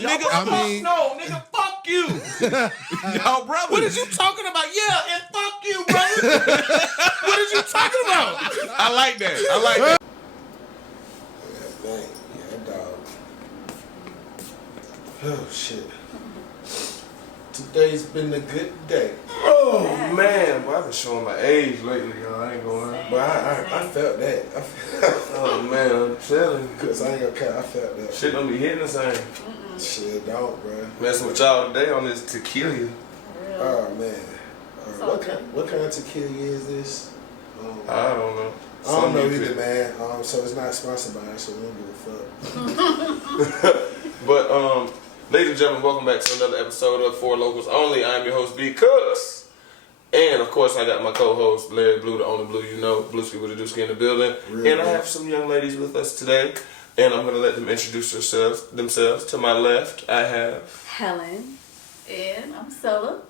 Nigga, no, nigga, fuck you. Y'all brothers. What is you talking about? Yeah, and fuck you, brother. What is you talking about? I like that. Yeah, dog. Oh, shit. Today's been a good day. Oh, man. Boy, I've been showing my age lately, y'all. I ain't going to. But I felt that. Oh, man, I'm telling you. Because I ain't gonna care. I felt that. Shit don't be hitting the same. Shit, don't, bro. Messing with y'all today on this tequila. Oh, man. What kind of tequila is this? I don't know. I don't know either, man. So it's not sponsored by us, so we don't give a fuck. But, ladies and gentlemen, welcome back to another episode of For Locals Only. I'm your host, B. Cooks. And, of course, I got my co-host, Larry Blue, the only Blue you know. Blueski with a Dusky in the building. Really? And I have some young ladies with us today. And I'm going to let them introduce themselves. To my left, I have Helen. And I'm Sela.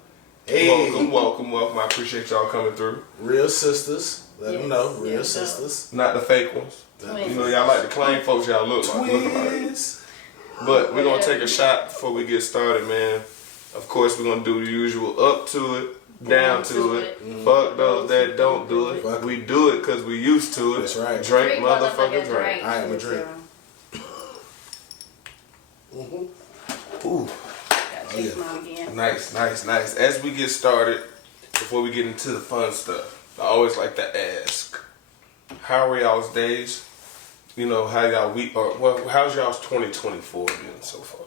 Hey. Welcome. I appreciate y'all coming through. Real sisters. Let them know. Real Yes, sisters. Not the fake ones. Twins. You know, y'all like to claim folks y'all look like. Twins. But we're going to take a shot before we get started, man. Of course, we're going to do the usual up to it, down to it. Fuck those that don't do it. Fuck. We do it because we used to it. That's right. Drink, motherfucker, drink. I am a drink. Ooh. Gotta taste mine again. Nice. As we get started, before we get into the fun stuff, I always like to ask, how are y'all's days? You know, how y'all week, or well, how's y'all's 2024 been so far?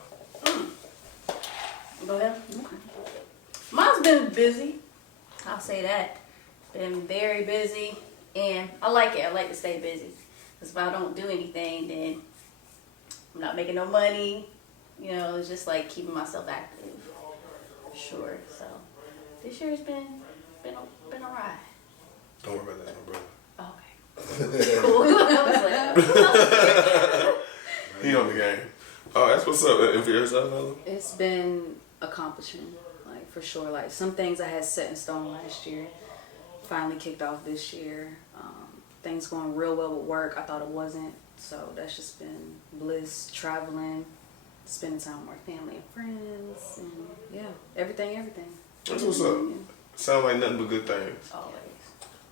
Go ahead. Okay. Mine's been busy. I'll say that. Been very busy. And I like it. I like to stay busy. Because if I don't do anything, then I'm not making no money. You know, it's just like keeping myself active. For sure. So this year's been a ride. Don't worry about that, my brother. Okay. Cool. I was like, He on the game. Oh, that's what's up. And for yourself, Helen? it's been accomplishing, like for sure. Like some things I had set in stone last year, finally kicked off this year. Things going real well with work. I thought it wasn't, so that's just been bliss. Traveling, spending time with family and friends, and yeah, everything. That's what's up. Sound like nothing but good things. Always.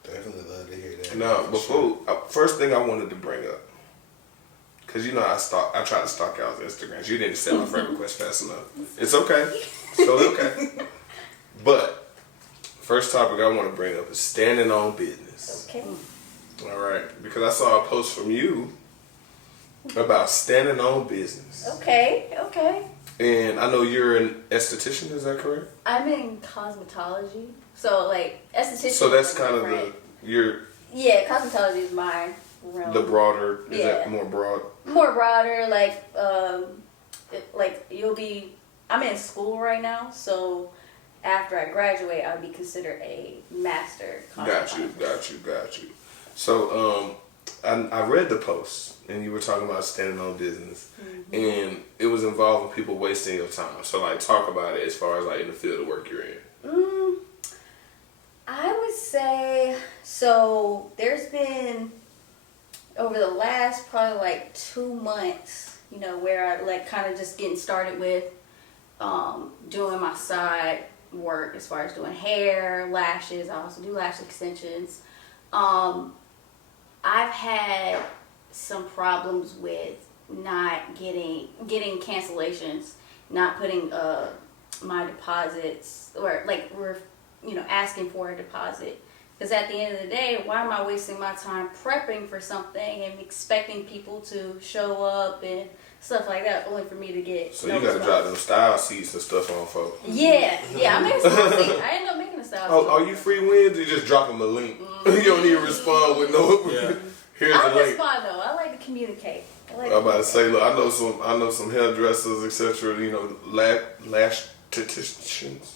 Definitely love to hear that. Now, before first thing I wanted to bring up, cause you know I tried to stalk y'all's Instagrams. You didn't send my friend request fast enough. It's okay. It's totally okay. But first topic I want to bring up is standing on business. Okay. All right, because I saw a post from you about standing on business. Okay. And I know you're an esthetician. Is that correct? I'm in cosmetology, so like esthetician. So that's is kind of different. Yeah, cosmetology is my realm. the broader. Is Yeah. that more broad? More broader, I'm in school right now, so after I graduate, I'll be considered a master cosmetologist. Got you. So, I read the post, and you were talking about standing on business, and it was involving people wasting your time. So, like, talk about it as far as, like, in the field of work you're in. I would say, so there's been, over the last probably like 2 months, you know, where I like kind of just getting started with doing my side work as far as doing hair, lashes. I also do lash extensions. I've had some problems with not getting cancellations, not putting my deposits, or like we're asking for a deposit. Because at the end of the day, why am I wasting my time prepping for something and expecting people to show up and stuff like that, only for me to get So you got to drop them style seats and stuff on folks. Yeah, I made a style seat. I ended up making a style seat. Are you free wins? You just drop them a link. You don't even respond with no. Yeah. Here's I the link. respond though. I like to communicate. I'm about to say, look, I know some hairdressers, etc. You know, lash estheticians.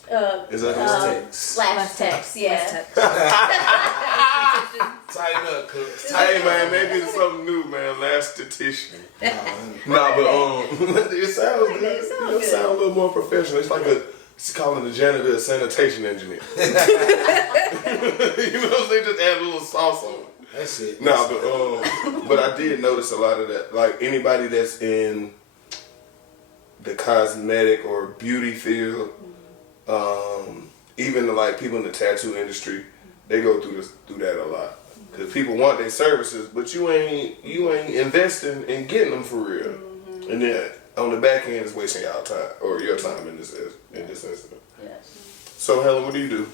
Is that lash techs? Yeah. Tighten up, Cooks. Hey man, maybe it's something new, man. Lash esthetician. Nah, but it sounds good. It sounds a little more professional. It's like it's calling the janitor a sanitation engineer. You know, they just add a little sauce on it. That's it. Nah, but I did notice a lot of that. Like anybody that's in the cosmetic or beauty field, even like people in the tattoo industry, they go through that a lot. Cause people want their services, but you ain't investing in getting them for real. Mm-hmm. And then on the back end is wasting y'all time or your time in this instance. Yes. So Helen, what do you do?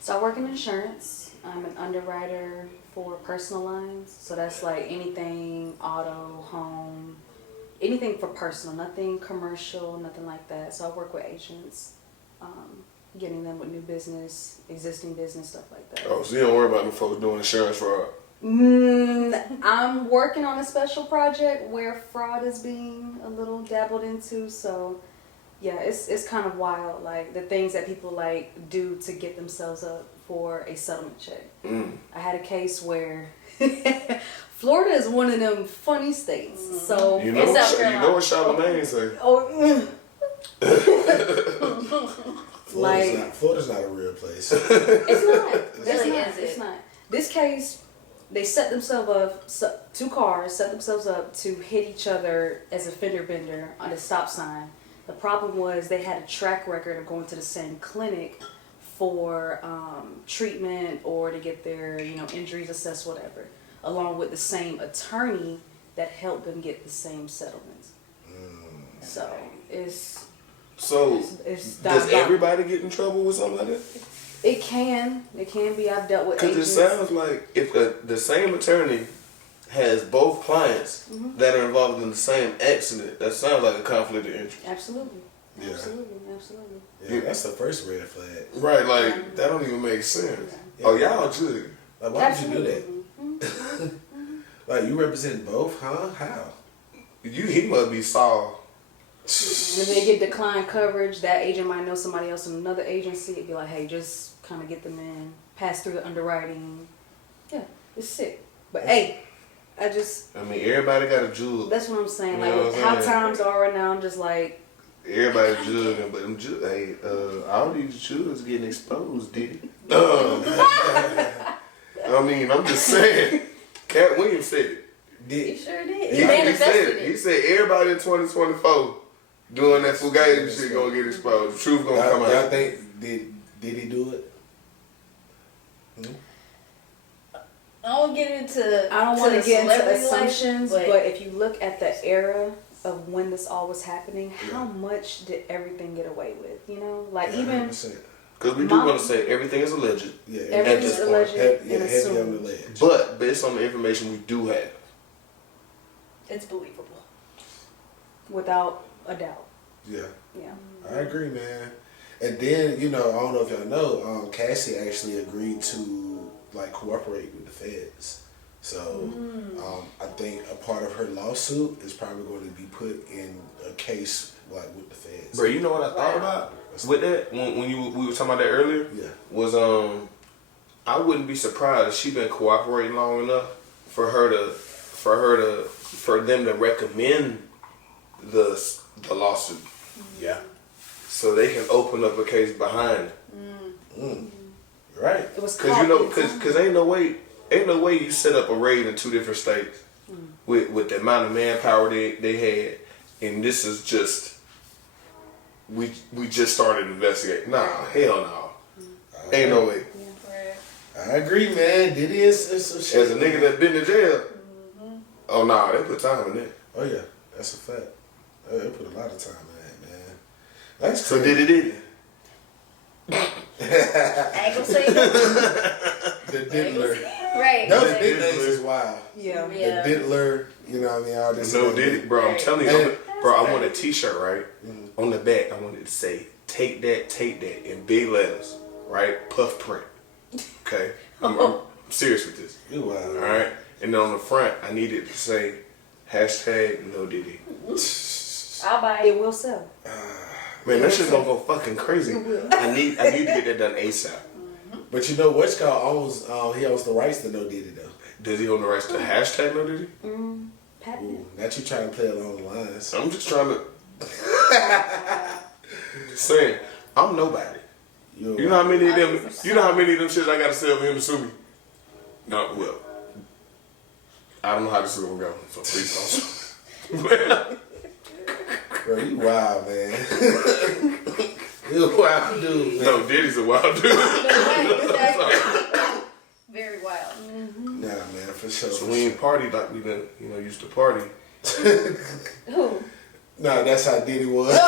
So I work in insurance. I'm an underwriter for personal lines. So that's like anything auto, home, anything for personal, nothing commercial, nothing like that. So I work with agents, getting them with new business, existing business, stuff like that. Oh, so you don't worry about them folks doing insurance fraud? I'm working on a special project where fraud is being a little dabbled into. So yeah, it's kind of wild, like the things that people like do to get themselves up for a settlement check. I had a case where Florida is one of them funny states. So you know what Charlamagne say? Oh, Florida's not a real place. it's not. It's not. This case, they set themselves up. Two cars set themselves up to hit each other as a fender bender on a stop sign. The problem was they had a track record of going to the same clinic for treatment or to get their injuries assessed, whatever, along with the same attorney that helped them get the same settlements. So it's does everybody get in trouble with something like that? It can be. I've dealt with because agents. it sounds like if the same attorney has both clients that are involved in the same accident, that sounds like a conflict of interest. Absolutely. Yeah. Absolutely. Yeah, that's the first red flag. Right, like that don't even make sense. Yeah. Oh, y'all good. Like, why would you do that? Like, you represent both, huh? How? He must be Saul. When they get declined coverage, that agent might know somebody else in another agency. It'd be like, hey, just kind of get them in, pass through the underwriting. Yeah, it's sick. But hey, I mean, everybody got a jewel. That's what I'm saying. You Like, know with what how I'm saying? times are right now, I'm just like, Everybody jugging, but them hey, all these jewels getting exposed, Diddy. I mean, I'm just saying. Cat Williams said it. He sure did. He manifested it. He said everybody in 2024 doing that fugazi shit gonna get exposed. The truth gonna come out. Y'all think did he do it? I don't want to get into celebrity assumptions, life, but if you look at the era of when this all was happening, how much did everything get away with? Like even 100%. Because we do want to say everything is alleged. Yeah, everything's alleged and heavy on assumed. the ledge. But based on the information we do have, it's believable. Without a doubt. Yeah. Yeah. I agree, man. And then, I don't know if y'all know, Cassie actually agreed to cooperate with the feds. So I think a part of her lawsuit is probably going to be put in a case with the feds. bro, you know what I thought about with that when we were talking about that earlier? Yeah. Was I wouldn't be surprised if she been cooperating long enough for them to recommend the lawsuit. Yeah. So they can open up a case behind. Right. It was Because ain't no way you set up a raid in 2 different states with the amount of manpower they had, and this is just we just started investigating. Nah, hell no, ain't no way. I agree, man. Diddy is some shit. As a nigga that been to jail, oh nah, they put time in that. Oh yeah, that's a fact. They put a lot of time in that, man. That's So crazy. did it. I ain't gonna say no. The diddler. Right. Those nicknames is wild. Yeah. Yeah. The diddler, you know what I mean? All this. No did it, bro. I'm telling you, And- bro. I want a T-shirt, right? On the back, I wanted to say take that," in big letters, right? Puff print. Okay, I'm serious with this. You wild. All right, and then on the front, I needed to say #No Diddy. I'll buy It it. will sell. Man, that shit's gonna go fucking crazy. I need to get that done ASAP. But you know what's called he owns the rights to No Diddy though. Does he own the rights to #No Diddy? Patent. Ooh, not you trying to play along the lines. I'm just trying to saying I'm nobody. You know how many of them? You know how many of them shits I gotta sell for him to sue me? No, well, I don't know how this is gonna go. So please don't. Bro, you wild, man. You a wild dude, man. No, Diddy's a wild dude. Very wild. Nah, man, for sure. So we ain't partied like we done, used to party. Who? Nah, that's how Diddy was. Why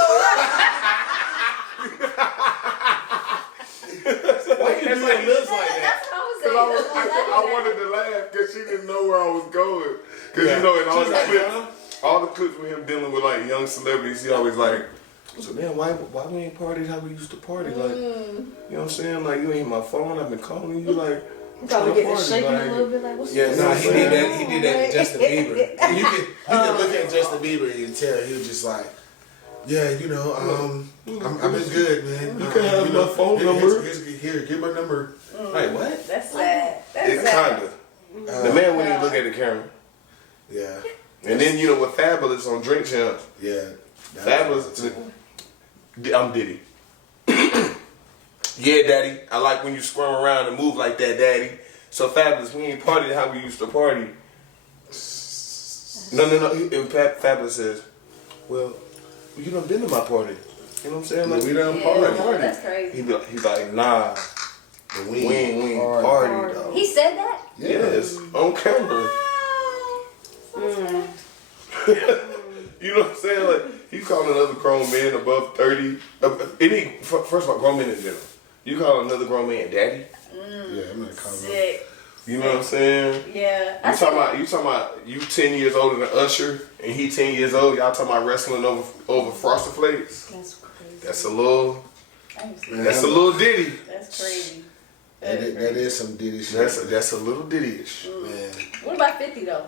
you do your lips like that? That's what I was Cause saying. I wanted to laugh because she didn't know where I was going. Cause in all the clips with him dealing with like young celebrities, he always like, so man, why we ain't partied how we used to party? Like, you know what I'm saying? Like, you ain't my phone. I've been calling you. Like, Probably get to shaking a little bit like, what's Yeah, nah, he did that. He did that right? to Justin Bieber. And you can look at Justin Bieber and you can tell he was just like, yeah, I've been good, man. You can have my phone number. Here, get my number. Like what? That's sad. That's It's sad. kinda. The man wouldn't even look at the camera. Yeah, And then with Fabulous on Drink Champs, yeah. Fabulous. I'm Diddy. Yeah, Daddy. I like when you squirm around and move like that, Daddy. So Fabulous, we ain't partied how we used to party. No. And Fabulous says, well, you done been to my party. You know what I'm saying? Like, We done Yeah, party. that's crazy. He's like, nah, we ain't party though. He said that? Yes, on camera. You know what I'm saying? Like, you call another grown man above 30. First of all, grown men in general. You call another grown man daddy. Yeah, I'm not calling him. Sick. You know what I'm saying? Yeah. You talking about you 10 years older than Usher and he 10 years old. Y'all talking about wrestling over Frosted Flakes. That's crazy. That's a little Diddy. That's crazy. That is some Diddy shit. That's a little Diddy-ish. Man. What about 50 though?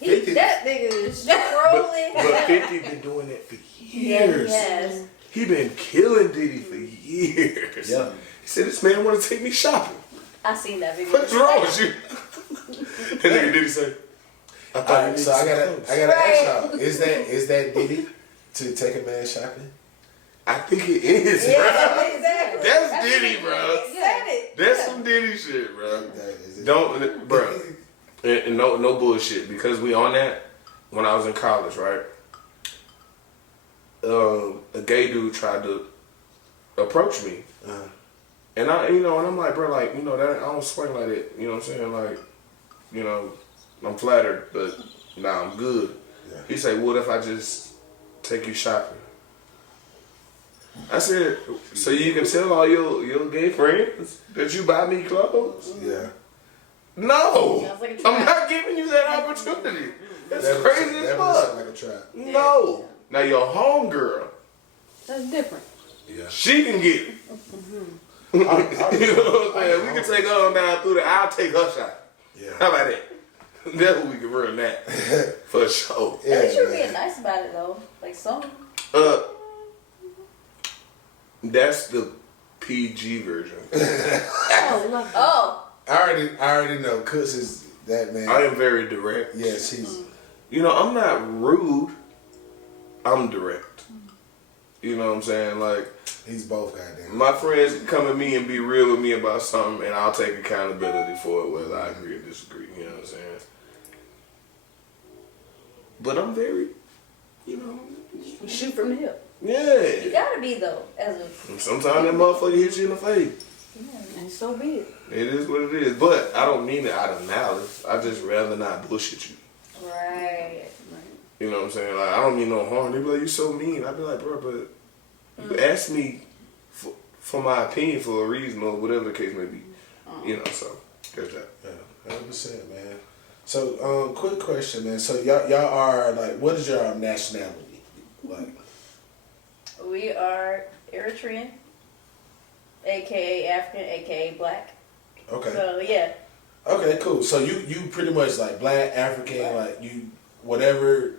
50? That nigga is trolling. But 50 been doing that for years. Yes. He been killing Diddy for years. Yeah. He said, this man want to take me shopping. I seen that video. What's wrong with you? And then Diddy say, I thought you Alright, needed so I some gotta clothes. ask y'all, is that Diddy to take a man shopping? I think it is, bro. Yeah, exactly. That's Diddy, bro. He said it. That's some Diddy shit, bro. That is it. Don't, bro. And no bullshit. Because we on that when I was in college, right? A gay dude tried to approach me. And and I'm like, bro, like, that I don't swing like that. You know what I'm saying? Like, I'm flattered, but nah, I'm good. Yeah. He said, what if I just take you shopping? I said, so you can tell all your gay friends that you buy me clothes? Yeah. No, Sounds like a I'm trap. not giving you that opportunity. That's That crazy as sound fuck. like a trap. No. Now your homegirl, That's different. Yeah. she can get it. You know what I'm saying? We can take her on down through there. I'll take her shot. Yeah. How about that? That's what we can run that for sure. At least you're man. being nice about it though. Like some. That's the PG version. Oh, love that. Oh. I already know. Kuss is that man. I am very direct. Yes, he's. I'm not rude. I'm direct. You know what I'm saying? Like, He's both goddamn. my friends can come at me and be real with me about something, and I'll take accountability for it, whether I agree or disagree. You know what I'm saying? But I'm very, Shoot from the hip. You yeah. gotta be though, as a. And sometimes that motherfucker hits you in the face. And so be it. It is what it is. But I don't mean it out of malice. I just rather not bullshit you. Right. You know what I'm saying? Like, I don't mean no harm. They be like, you so mean. I be like, bro, but you asked me for my opinion for a reason or whatever the case may be. So there's that. Yeah, 100%, man. So, quick question, man. So y'all are like, what is your nationality? Like, We are Eritrean, aka African, aka Black. okay, So yeah. okay, cool. So you pretty much like Black, African, like you whatever,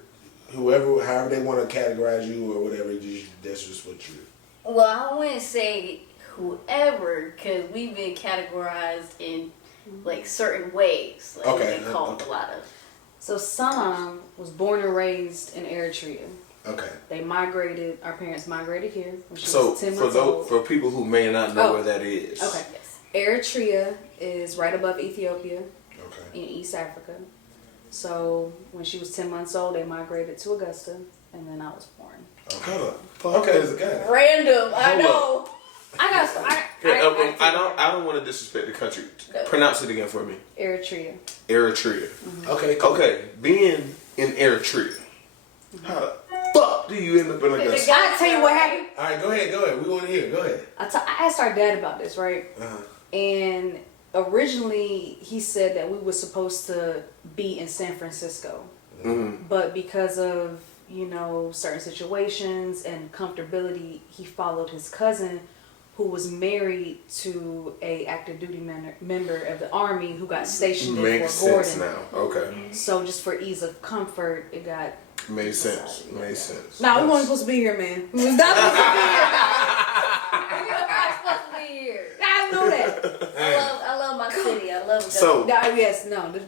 whoever, however they want to categorize you or whatever. That's just what you. Well, I wouldn't say whoever, because we've been categorized in like certain ways. Like, Okay, we've been called okay. a lot of. So Sanam was born and raised in Eritrea. Okay. They migrated. Our parents migrated here when she So was 10 for months old. for people who may not know Oh. where that is. Okay. Yes. Eritrea is right above Ethiopia Okay. in East Africa. So when she was 10 months old, they migrated to Augusta, and then I was born. Okay. Okay, there's a guy. Random. I Hold know. I don't want to disrespect the country. Go. Pronounce it again for me. Eritrea. Eritrea. Okay, cool. Okay, being in Eritrea, how the fuck do you end up in a gun? I'll tell you what happened. All right, go ahead. We want to hear. Go ahead. I asked our dad about this, right? And originally he said that we were supposed to be in San Francisco. But because of, certain situations and comfortability, he followed his cousin who was married to a active duty member of the Army who got stationed in Makes Fort sense Gordon. now. Okay. So just for ease of comfort, it got... Made sense. Made sense. Nah, we weren't supposed to be here, man. We was not supposed to be here. You're not supposed to be here. I know that. I love my city. I love it. So,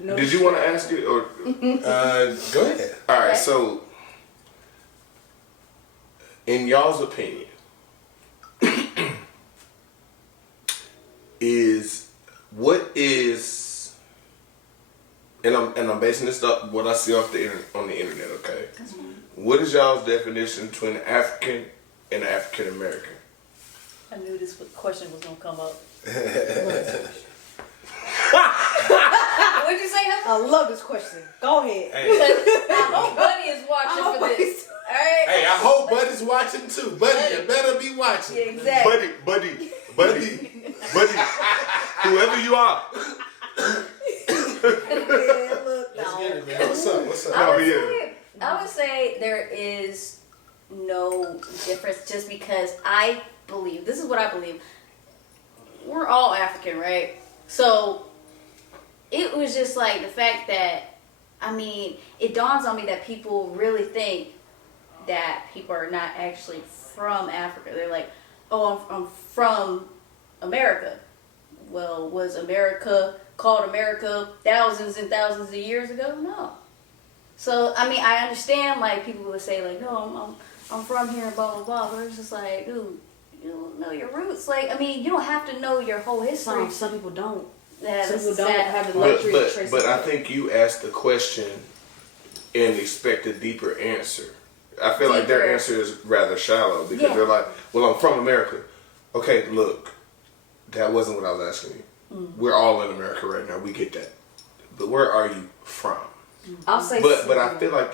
No. did you want to ask it or? Go ahead. All right. Okay. So, in y'all's opinion, and I'm basing this up what I see on the internet. Okay. What is y'all's definition between African and African American? I knew this question was gonna come up. What'd you say? I love this question. Go ahead. Hey, I hope Buddy is watching for this. All right. hey, I hope Buddy's watching too. Buddy, you better be watching. Yeah, exactly. Buddy, whoever you are. Let's get it, man. What's up? I would say there is no difference just because I believe, this is what I believe, we're all African, right? So it was just like the fact that, it dawns on me that people really think that people are not actually from Africa. They're like, oh, I'm from America. Well, was America called America thousands and thousands of years ago? No. So, I understand, like, people would say, like, no, I'm from here, blah, blah, blah. But it's just like, dude, you don't know your roots. Like, you don't have to know your whole history. Some people don't. Yeah, Some people that's don't sad. have the luxury to trace But it. I think you asked the question and expect a deeper answer. I feel like their Deeper. answer is rather shallow because Yeah. they're like, well, I'm from America. Okay, look, that wasn't what I was asking you. We're all in America right now. We get that. But where are you from? I'll say But I feel like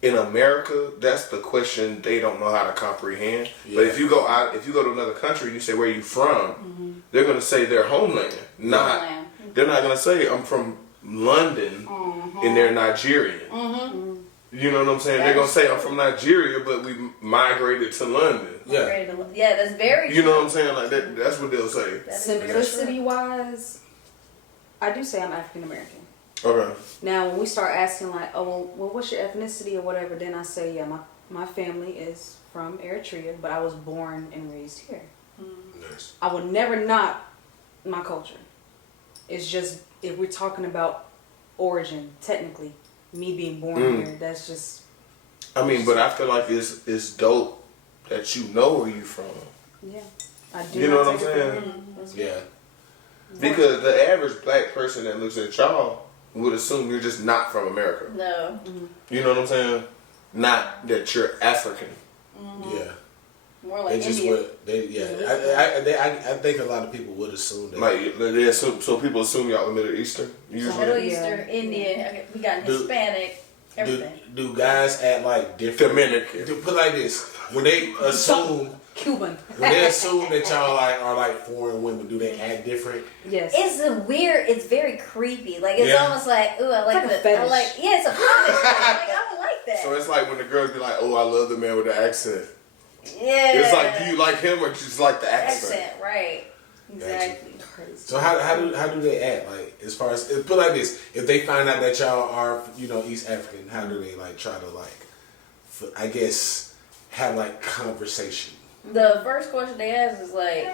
in America, that's the question they don't know how to comprehend. Yeah. But if you go to another country and you say where you from, they're gonna say their homeland. Homeland. They're not gonna say I'm from London and they're Nigerian. You know what I'm saying? They're gonna say I'm from Nigeria, but we migrated to London. Yeah. Yeah, that's very You know what I'm saying? Like that's what they'll say. That is very Simplicity wise, I do say I'm African American. Okay. Now, when we start asking like, oh, well, what's your ethnicity or whatever, then I say, yeah, my family is from Eritrea, but I was born and raised here. Nice. I would never knock my culture. It's just, if we're talking about origin, technically, me being born here, that's just... But I feel like it's dope that you know where you from. Yeah. I do. You know not what I'm take it for saying? granted. Yeah. Because the average black person that looks at y'all would assume you're just not from America. No. You know what I'm saying? Not that you're African. Yeah. More like They just Indian. would. I think a lot of people would assume that. Like they assume, so people assume y'all are Middle Eastern. Usually. Middle Yeah. Eastern, Indian, okay, we got Do- Hispanic, everything. Do guys act like different? Dominican. Put it like this: when they assume Cuban. that y'all are like foreign women, do they act different? Yes. It's a weird, it's very creepy. Like, it's Yeah. almost like, ooh, I like like a the, I fetish. like, yeah, it's a fetish. Like, I would like that. So it's like when the girls be like, "Oh, I love the man with the accent." Yeah. It's like, do you like him or just like the accent? accent, right. Exactly. So how do they act? Like, as far as put it like this: if they find out that y'all are East African, how do they like try to like, I guess, have like conversation? The first question they ask is like,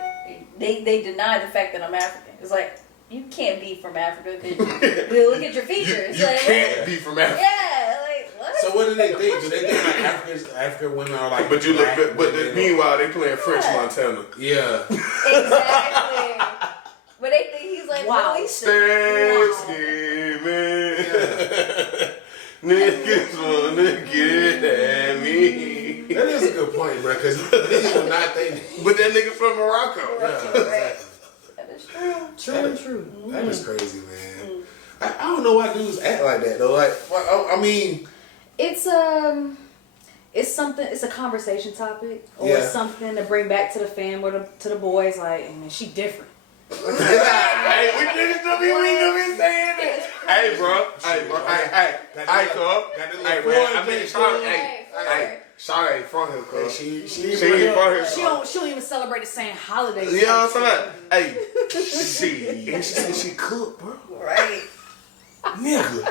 they deny the fact that I'm African. It's like, you can't be from Africa because you look at your features. You like, can't what? be from Africa. Yeah, like, what? So what do they think? Do they think like African women are like? But you look, black but women? meanwhile they playing French Montana. Yeah. Exactly. But they think he's like, Wow. Middle Eastern. Thanksgiving. Niggas wanna get at me. That is a good point, bro. Because niggas will not think. But that nigga from Morocco. Right. That is true. True. That is crazy, man. I don't know why dudes act like that though. Like, I mean, It's something. It's a conversation topic or something to bring back to the fam or to the boys. Like, hey, man, she different. Hey, we niggas don't be saying that. Hey, bro. Hey, cuz. Hey, man. I mean, shout out from him, cuz. She ain't from here. She don't even celebrate the same holidays. You know what I'm saying? Hey, she said she cooked, bro. Right. Nigga.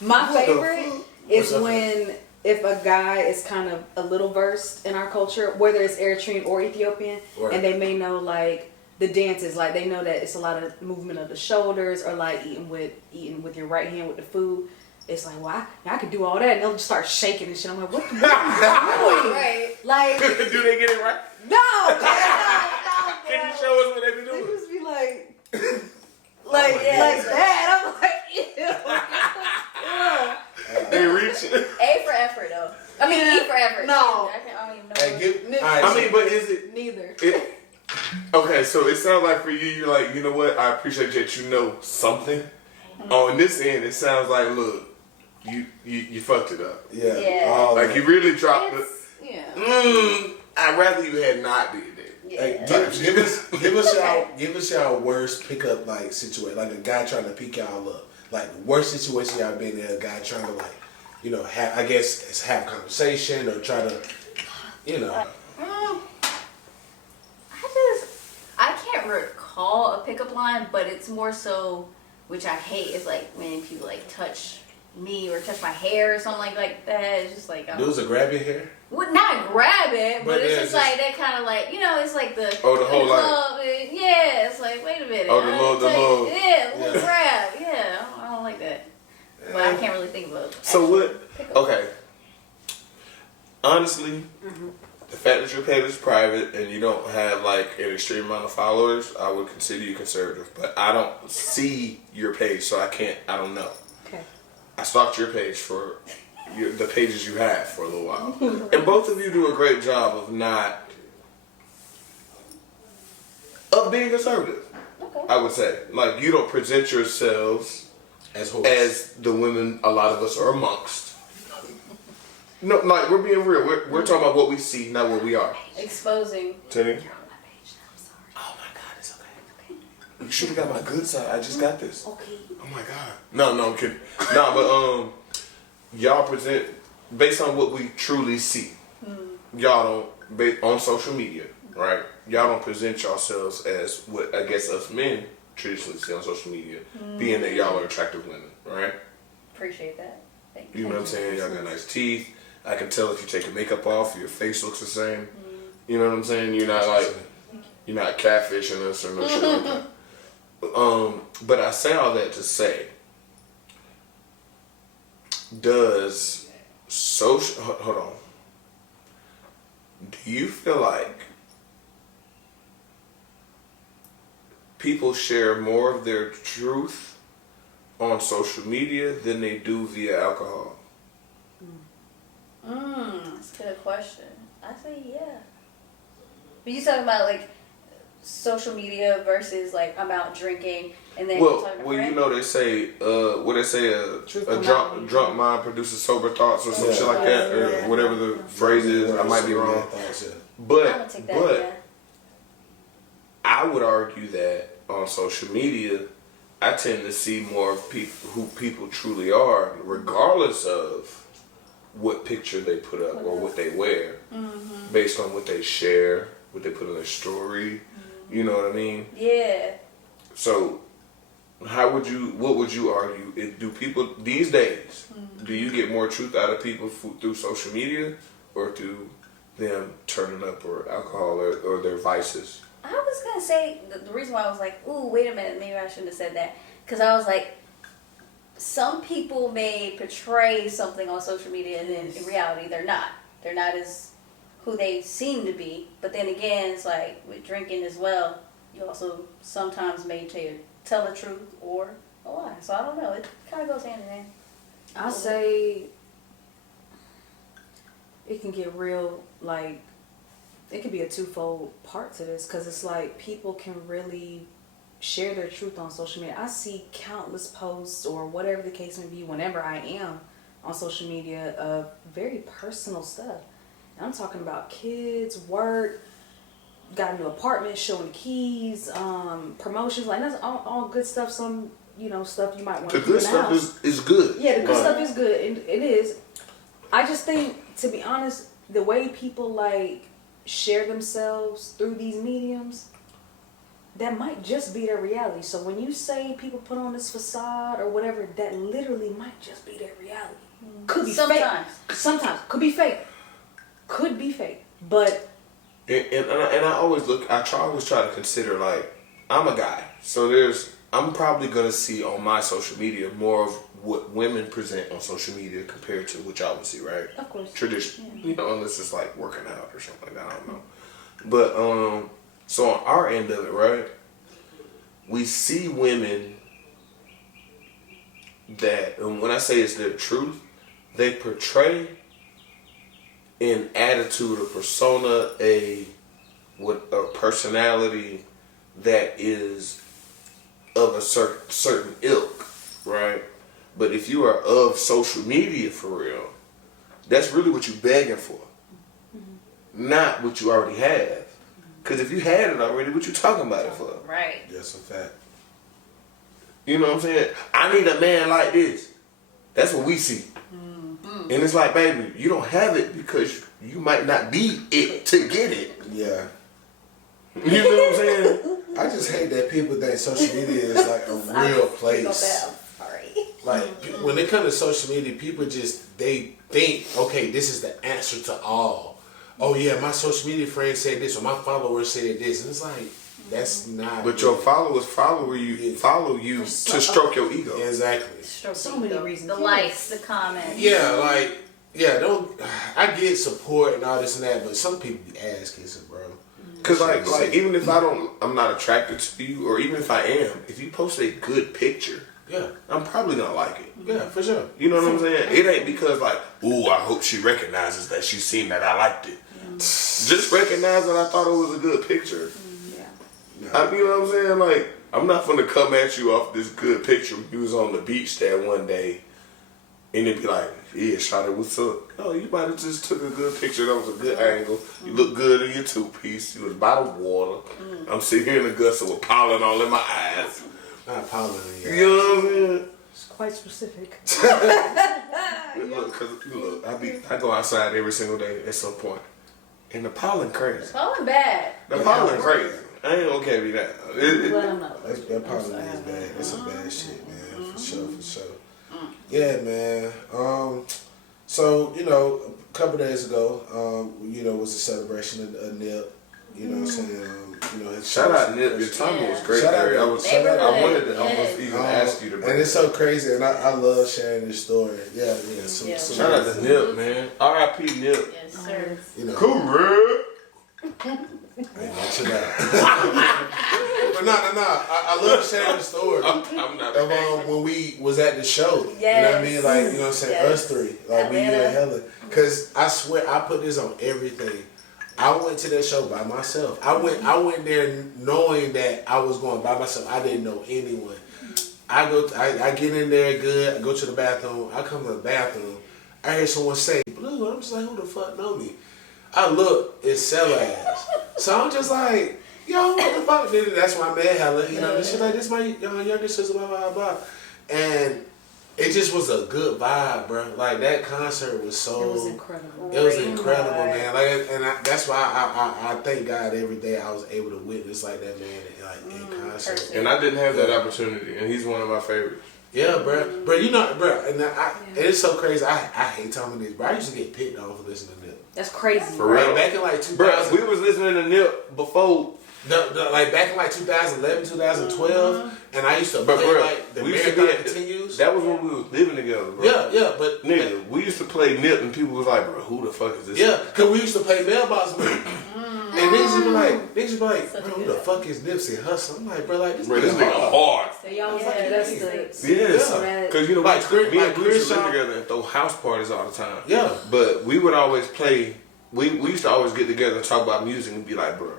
My favorite is What's up? when if a guy is kind of a little versed in our culture, whether it's Eritrean or Ethiopian, Right. and they may know like the dances, like they know that it's a lot of movement of the shoulders or like eating with your right hand with the food. It's like, well, I could do all that, and they'll just start shaking and shit. I'm like, what are you doing? Right. Like, do they get it right? no. Can you show us what they be They doing? just be like, Like that. I'm like, ew. They reach it. A for effort though. I mean E for effort. No. I don't even know. Hey, all right, I mean, but is it? Neither. Okay, so it sounds like for you, you're like, you know what? I appreciate that you know something. On this end, it sounds like, look, you fucked it up. Yeah. Yeah. Like you really dropped it. Yeah. I'd rather you had not did that. Hey, Yeah. give us y'all worst pickup like situation, like a guy trying to pick y'all up, like worst situation y'all been in, a guy trying to like, you know, have a conversation or try to, you know. I can't recall a pickup line, but it's more so, which I hate, is like when people like touch me or touch my hair or something like that. It's just like, Dudes will grab your hair. would not grab it, but But it's yeah, just just- like that kind of like, you know, it's like the the whole club, yeah, it's like, wait a minute, Oh, the little- yeah, the little Yeah. grab, yeah, I don't like that, but I can't really think of a So actual what? pickup. Okay. Honestly, the fact that your page is private and you don't have like an extreme amount of followers, I would consider you conservative. But I don't see your page, so I don't know. Okay. I stalked your page for the pages you have for a little while, and both of you do a great job of being conservative. Okay. I would say, like, you don't present yourselves As horse. as the women a lot of us are amongst. No, like, we're being real. We're talking about what we see, not what we are. Exposing. Tenny? Oh my God, it's okay. You should have got my good side. I just got this. Okay. Oh my God. No, I'm kidding. No, but y'all present based on what we truly see. Y'all don't on social media, right? Y'all don't present yourselves as what I guess us men traditionally see on social media, being that y'all are attractive women, right? Appreciate that. Thank you. You know what I'm saying? Y'all got nice teeth. I can tell if you take your makeup off, your face looks the same. You know what I'm saying? You're not like, you're not catfishing us or no shit like that. But I say all that to say, does social, hold on. Do you feel like people share more of their truth on social media than they do via alcohol? That's a good question. I say yeah. But you talking about like social media versus like I'm out drinking and then Well, talking to you friends? know they say, what they say, a Truthful mind. drunk mind produces sober thoughts or some Yeah. shit like that, or Yeah. whatever the phrase is. I might be wrong, I'm gonna but take that. Yeah. I would argue that on social media, I tend to see more of people who people truly are, regardless of what picture they put up or what they wear, based on what they share, what they put in their story. You know what I mean? Yeah. So, what would you argue? Do people these days, do you get more truth out of people through social media or through them turning up or alcohol or their vices? I was gonna say the reason why I was like, ooh, wait a minute, maybe I shouldn't have said that, because I was like, some people may portray something on social media and then in reality they're not. They're not as who they seem to be. But then again, it's like with drinking as well, you also sometimes may tell the truth or a lie. So I don't know. It kind of goes hand in hand. I'll say it can get real, like, it could be a twofold part to this, because it's like people can really share their truth on social media. I see countless posts or whatever the case may be whenever I am on social media of very personal stuff. And I'm talking about kids, work, got a new apartment, showing keys, promotions, like that's all good stuff. Some, you know, stuff you might want to The keep good in the stuff house. is good. Yeah, the good stuff is good, and it is. I just think, to be honest, the way people like share themselves through these mediums, that might just be their reality. So when you say people put on this facade or whatever, that literally might just be their reality. Could be Sometimes. fake. Sometimes could be fake. Could be fake, but And I always always try to consider, like, I'm a guy, so I'm probably gonna see on my social media more of what women present on social media compared to what y'all would see, right? of course, Tradition, yeah. you know, unless it's like working out or something like that, I don't know. But so on our end of it, right, we see women that, and when I say it's their truth, they portray an attitude, a persona, a personality that is of a certain ilk, right? But if you are of social media for real, that's really what you're begging for, not what you already have. Because if you had it already, what you talking about it for? Right. That's a fact. You know what I'm saying? I need a man like this. That's what we see. And it's like, baby, you don't have it because you might not be it to get it. Yeah. You know what I'm saying? I just hate that people think social media is like a real place. Like when it comes to social media, people just they think, okay, this is the answer to all. Oh yeah, my social media friend said this, or my followers said this, and it's like that's not. But your followers follow you to stroke your ego. Exactly. So many reasons. The likes, the comments. Yeah, like don't. I get support and all this and that, but some people be ass kissing, bro. Cause like even if I'm not attracted to you, or even if I am, if you post a good picture, Yeah, I'm probably gonna like it. yeah, for sure. You know what I'm saying? It ain't because like, ooh, I hope she recognizes that she's seen that I liked it. Just recognize that I thought it was a good picture. You know what I'm saying? Like, I'm not gonna come at you off this good picture when you was on the beach that one day, and it be like, yeah, shawty, what's up? No, you might have just took a good picture. That was a good angle. You look good in your two-piece. You was by the water. I'm sitting here in the gusto with pollen all in my eyes. Not pollen. You know what I'm saying? It's quite specific. Look, I go outside every single day at some point, and the pollen crazy. Pollen bad. The pollen crazy. I ain't gonna carry that. Let them know. That pollen is bad. That's some bad shit, man. For sure, for sure. Yeah, man. So you know, a couple days ago, you know, was a celebration of Nip. You know what I'm saying? You know, his Shout out Nip. Your timing was great. Shout out Larry. Nip. I wanted to almost even ask you to bring and it's so crazy, and I love sharing this story. Yeah. Shout out to Nip, man. R.I.P. Nip. Yes, sir. You know, Correct. Hey, man, chill out. But no. I love sharing the story. I'm not. Of when we was at the show. Yes. You know what I mean? Like, you know what I'm saying? Yes. Us three. Like, me, you, and Helen. Because I swear, I put this on everything. I went to that show by myself. I went there knowing that I was going by myself. I didn't know anyone. I get in there good. I go to the bathroom. I come to the bathroom. I hear someone say, Blue. I'm just like, who the fuck know me? I look, it's Sela ass. So I'm just like, yo, what the fuck? That's my man, Helen. You know, she's like, this is my younger sister, blah, blah, blah. And it just was a good vibe, bro. Like, that concert was so... It was incredible. It was incredible, man. Like, and that's why I thank God every day I was able to witness, like, that man, in concert. And I didn't have that opportunity, and he's one of my favorites. Yeah, bro. Bro, you know, bro, and it's so crazy. I hate telling this, bro. I used to get picked on for listening to Nip. That's crazy. For real. Like, back in, like, 2000... Bro, we was listening to Nip before... like back in like 2011, 2012, and I used to But play bro, like the we used to Marathon be Continues. That was when we was living together, bro. Yeah, but Nigga, we used to play Nip and people was like, bro, who the fuck is this? yeah, cause we used to play Mailbox Man. And niggas be like, Such bro, a who good the fuck is Nipsey Hussle? I'm like, bro, like this Bro, this nigga nigga hard. hard. So y'all was Yeah. like, that's the Yes. Yeah. Because you know, Like, me and like Chris used to live Crenshaw- together and throw house parties all the time. Yeah. But we would always play. We used to always get together and talk about music and be like, bro,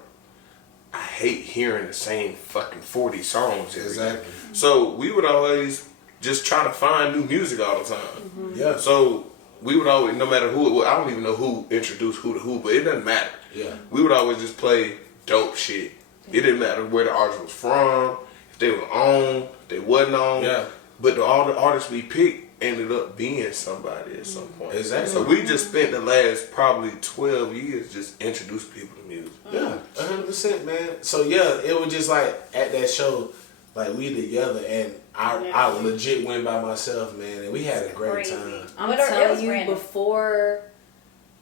I hate hearing the same fucking 40 songs. Every Exactly. day. So we would always just try to find new music all the time. Yeah. So we would always, no matter who it was, I don't even know who introduced who to who, but it doesn't matter. Yeah. We would always just play dope shit. It didn't matter where the artist was from, if they were on, if they wasn't on. Yeah. But all the artists we picked ended up being somebody at some point. Exactly. So we just spent the last probably 12 years just introducing people to music. Yeah, 100%, man. So yeah, it was just like at that show, like we together, and I legit went by myself, man, and we had a great Crazy. time. I'm But it telling was you, random. before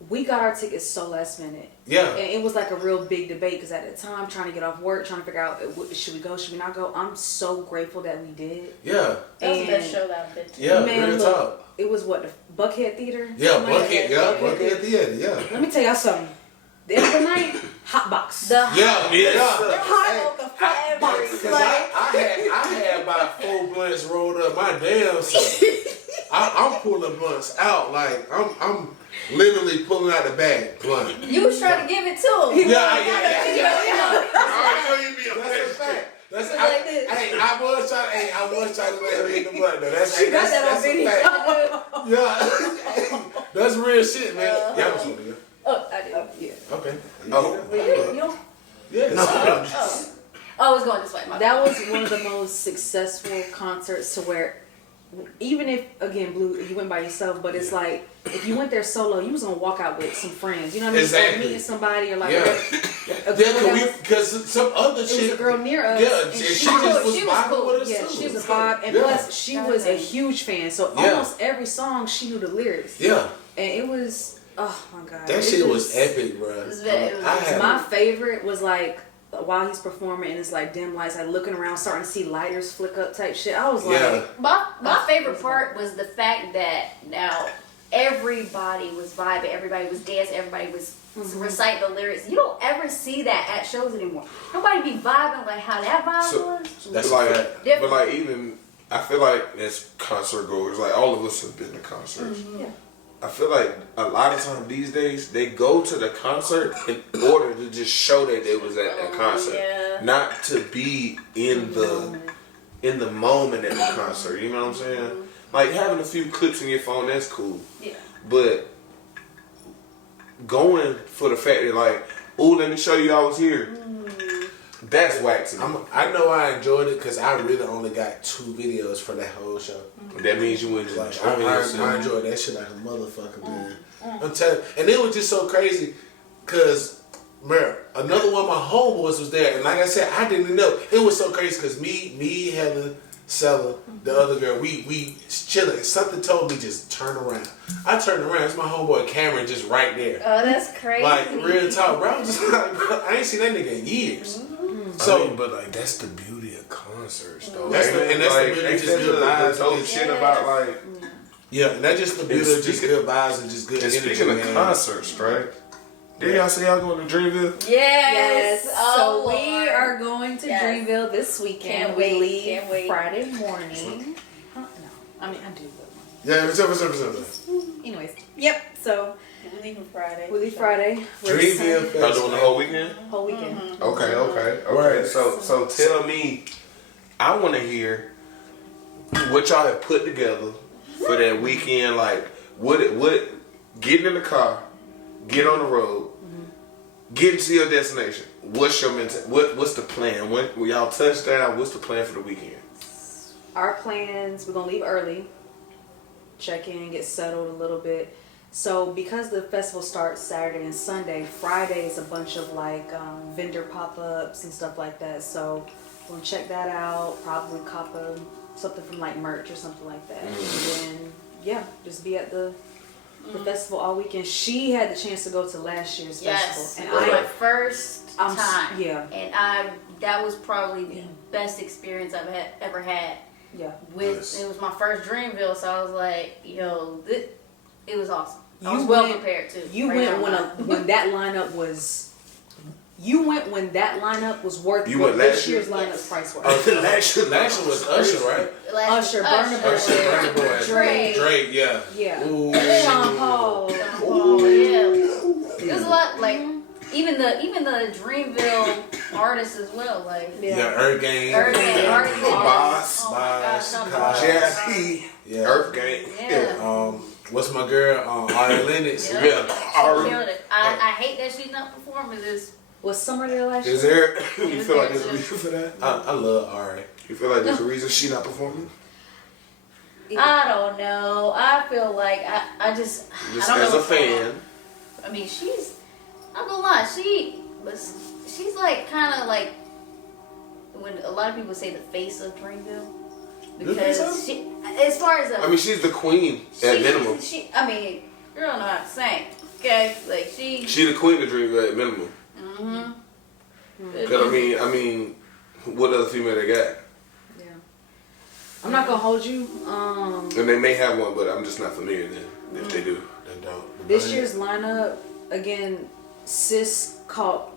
we got our tickets so last minute. Yeah, And it was like a real big debate because at the time, trying to get off work, trying to figure out should we go, should we not go. I'm so grateful that we did. yeah, That was the best And- show that I've been to. yeah. Man, Real look, talk. It was what, the Buckhead Theater? Yeah, Something like Bucket. that. Yeah, Bucket at the end. Yeah, Let me tell y'all something. The end of the night, hot box. The yeah, yeah. hot open for every Cause like, I had about 4 blunts rolled up my damn self. I'm pulling blunts out like I'm literally pulling out the bag blunt. you was trying to give it to him. Yeah. I know you be a That's a fact. That's Like this. I was trying to let her hit the blunt though. That's She got that on that's a video. fact. Yeah, that's real shit, man. Y'all was over there. Oh, I did. Yeah. Okay. You don't? Yeah. Oh. Oh, I was going this way. My That bad. was one of the most successful concerts to where, even if, again, Blue, you went by yourself, but it's like, if you went there solo, you was going to walk out with some friends. You know what I mean? Exactly. Or meeting somebody or like, Yeah. a girl that Because some other was, it shit. was a girl near us. Yeah, and she she just was she was vibing cool. with us Yeah, too. she was a vibe, and Yeah. plus she was a huge fan. So Yeah. almost every song she knew the lyrics. Yeah, And it was, oh my god, that it shit was epic, bro. It was very- it was- I had My favorite was like while he's performing and it's like dim lights, like looking around, starting to see lighters flick up type shit. I was like, Yeah. My favorite part was the fact that now everybody was vibing, everybody was dancing, everybody was reciting the lyrics. You don't ever see that at shows anymore. Nobody be vibing like how that vibe So- was. That's like, a fact. but like even I feel like as concert goers, like all of us have been to concerts. Yeah. I feel like a lot of times these days they go to the concert in order to just show that they was at that concert, yeah. not to be in the moment at the concert. You know what I'm saying? Like having a few clips in your phone, that's cool. Yeah. But going for the fact that like, oh, let me show you I was here. That's whack to me. I know I enjoyed it because I really only got 2 videos for that whole show. That means you went Like just I enjoyed that shit like a motherfucker, man. I'm telling you. And it was just so crazy because another one of my homeboys was there, and like I said, I didn't know. It was so crazy because me, Helen, Sela, the other girl, we chilling. Something told me just turn around. I turned around. It's my homeboy Cameron just right there. Oh, that's crazy. Like real talk, bro. I was just like, bro, I ain't seen that nigga in years. So, but like that's the beauty of concerts, though. That's the- and that's the beauty of ain't just that good vibes. the dope shit about like. yeah, and that's just the beauty of just speaking- good vibes and just good And energy, speaking of man. concerts, right? Did y'all say y'all going to Dreamville? yes. Oh, so we Lord. are going to Yes. Dreamville this weekend. Can't we wait, leave can't wait. Friday morning. Huh? No, I mean I do. But Yeah, what's up? anyways, yep. So We're leaving Friday. we leave Friday. We're Dreamville Sunday- Y'all doing the whole weekend? whole weekend. Okay. Right. So tell me, I want to hear what y'all have put together for that weekend. Like, what getting in the car, get on the road, getting to your destination. What's your what's the plan? When y'all touchdown, what's the plan for the weekend? Our plans, we're gonna leave early, check in, get settled a little bit. So because the festival starts Saturday and Sunday, Friday is a bunch of like vendor pop-ups and stuff like that. So we'll check that out, probably cop something from like merch or something like that. And then yeah, just be at the festival all weekend. She had the chance to go to last year's Yes, festival. it was And my first I'm s- time. yeah. And that was probably the best experience I've ever had. yeah. With Nice. it was my first Dreamville, so I was like, yo, it was awesome. I was You well went- prepared too. You Right went on. when that lineup was You went when that lineup was worth You what went this last year's year? lineup's price was. Last year was Usher, right? Usher, Burna Boy, Usher, Burna Boy, Drake. Drake, yeah. Yeah. Ooh. Sean Paul. Oh yeah. It was a lot like even the Dreamville artists as well. Like Yeah, Earth Gang. Earth Gang, Earth Gang. Boss, Oh my gosh, Boss, Boss. JP, Yeah. Earth Gang. Yeah. What's my girl? Ari Lennox. Yeah. Yeah. She Ari. killed it. I hate that she's not performing this. Was Summer there last year? Is there? You feel like there's a reason for that? I love Ari. You feel like there's a reason she not performing? I don't know. I feel like I just Just I don't as know a what's going on. fan. I mean, I'm gonna lie, she's like kind of like when a lot of people say the face of Dreamville You think so? because she, as far as I mean, she's the queen at minimum. I mean, girl know how to sing. Okay, like She the queen of Dreamville at minimum. Mm-hmm. Cause I mean, what other female they got? Yeah. I'm not gonna hold you. And they may have one, but I'm just not familiar then. If they do. They don't. This year's lineup, again, Sis caught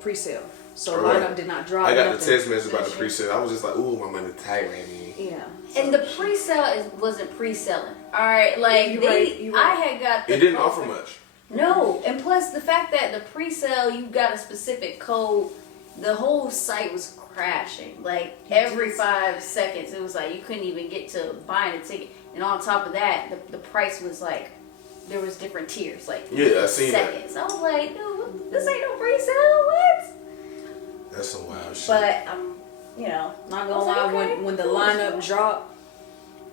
pre-sale. So Alright. lineup did not drop. I got the nothing. text message about the pre-sale. I was just like, ooh, my money tight, Randy. Yeah. And the pre-sale wasn't pre-selling. All right, like You're right, you're right. I had got. It didn't offer much. No, and plus the fact that the pre-sale you got a specific code, the whole site was crashing. Like every 5 seconds, it was like you couldn't even get to buying a ticket. And on top of that, the price was like there was different tiers. Like Yeah, I seen that. seconds. I was like, dude, this ain't no pre-sale. What? That's some wild shit. But I'm, Not I gonna was like, lie, okay, when the cool. lineup dropped,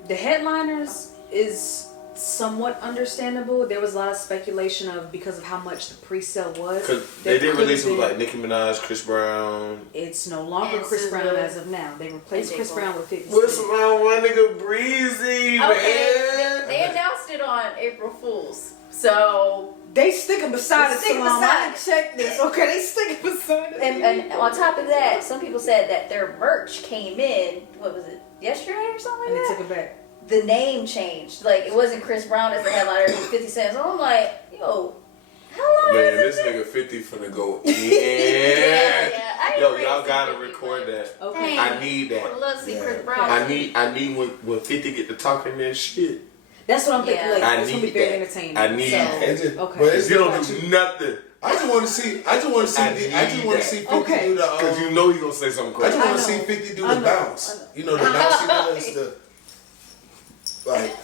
the headliners is somewhat understandable. There was a lot of speculation of because of how much the pre-sale was. Cause there they did could've release it with been- like Nicki Minaj, Chris Brown. It's no longer And Chris Brown SZA. as of now. They replaced And Chris J. Brown with 50 What's Cent. around one nigga Breezy, Okay, man? they announced it on April Fools. So They sticking beside They it, sticking Salama. beside I didn't check this. Okay, they sticking beside it. and on top of that, some people said that their merch came in. What was it? Yesterday or something And like they that. took it back. The name changed. Like it wasn't Chris Brown as the headliner. It was 50 Cent. So I'm like, yo, how long Man, is this nigga 50 finna go in. yeah. I Yo, ain't y'all crazy gotta 50, record but that. Okay. dang, I need that. would love to see Yeah. Chris Brown. I need when 50 get to talking that shit. That's what I'm thinking. Yeah. Like, I it's gonna be need very that. entertaining. I need so, that. It's just- Okay. But If it's you not don't too- do nothing, I just want to see. I just want to see. I I just need want to that. see 50 Okay. do the. cause you know he gonna say something I crazy. just want I to see know. 50 do I the know. bounce. I know. You know the bounce he does. Like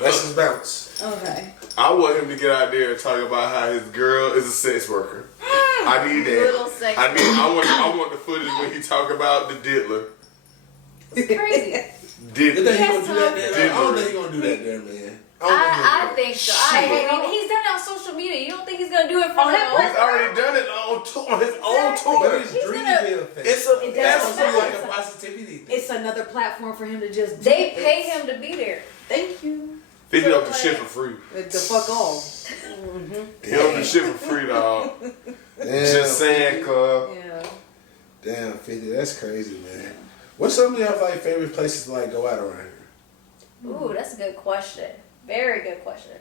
that's his bounce. Okay. I want him to get out there and talk about how his girl is a sex worker. I need Little that. sex I want the footage when he talk about the diddler. It's crazy. You Diddler. think he gonna do that Yes, there? I don't think he gonna do that there, man. I think so. Shit. He's done it on social media. You don't think he's gonna do it for On the his He's already done it on his own Exactly. tour. But it's He's Dreamville Fest. It's a It that's does supposed to be like sound a like positivity thing. It's another platform for him to just. They pay him to be there. Thank you. 50 off the shit for free. The fuck off. He off the shit for free, dog. Damn, Just saying, cuz. Yeah. Damn, 50. That's crazy, man. What's some of y'all like favorite places to like go out around here? Ooh, that's a good question. Very good question.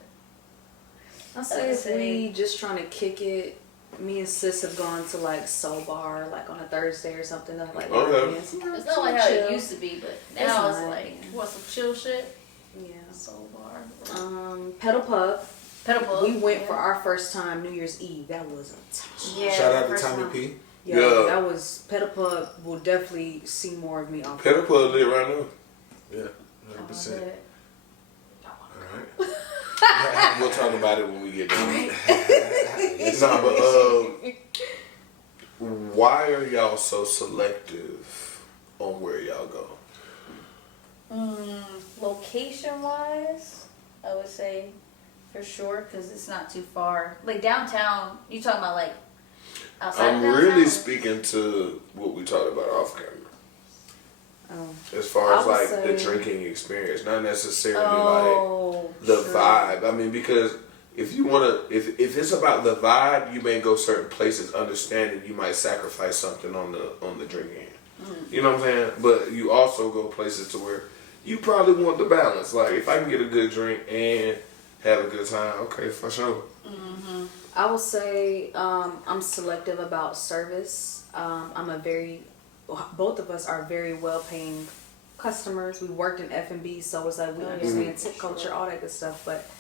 I'll say if we just trying to kick it, me and sis have gone to like Soul Bar like on a Thursday or something. Like Okay. It's not like how it used to be, but now it's not, like, yeah. you want some chill shit? Yeah. Soul bar. Pedal Pub. Pedal Pub. We went yeah. for our first time New Year's Eve. That was a time. Yeah, Shout out to first Tommy time. P. Yeah, Yeah. that was Pedal Pub. Will definitely see more of me off. Pedal Pub lit right now. Yeah, I 100%. love it. Alright. We'll talk about it when we get done. Yes, Nah, sir. but why are y'all so selective on where y'all go? Location wise, I would say for sure because it's not too far. Like downtown, you talking about like outside of I'm downtown? really speaking to what we talked about off camera. As far I as would like say- the drinking experience, not necessarily like Oh, the true. vibe. I mean, because if you wanna, if it's about the vibe, you may go certain places, understanding you might sacrifice something on the drinking. You know what I'm saying? But you also go places to where you probably want the balance. Like if I can get a good drink and have a good time, okay, for sure. I will say I'm selective about service. Both of us are very well-paying customers. We worked in F&B, so it's like we understand tip culture, all that good stuff. But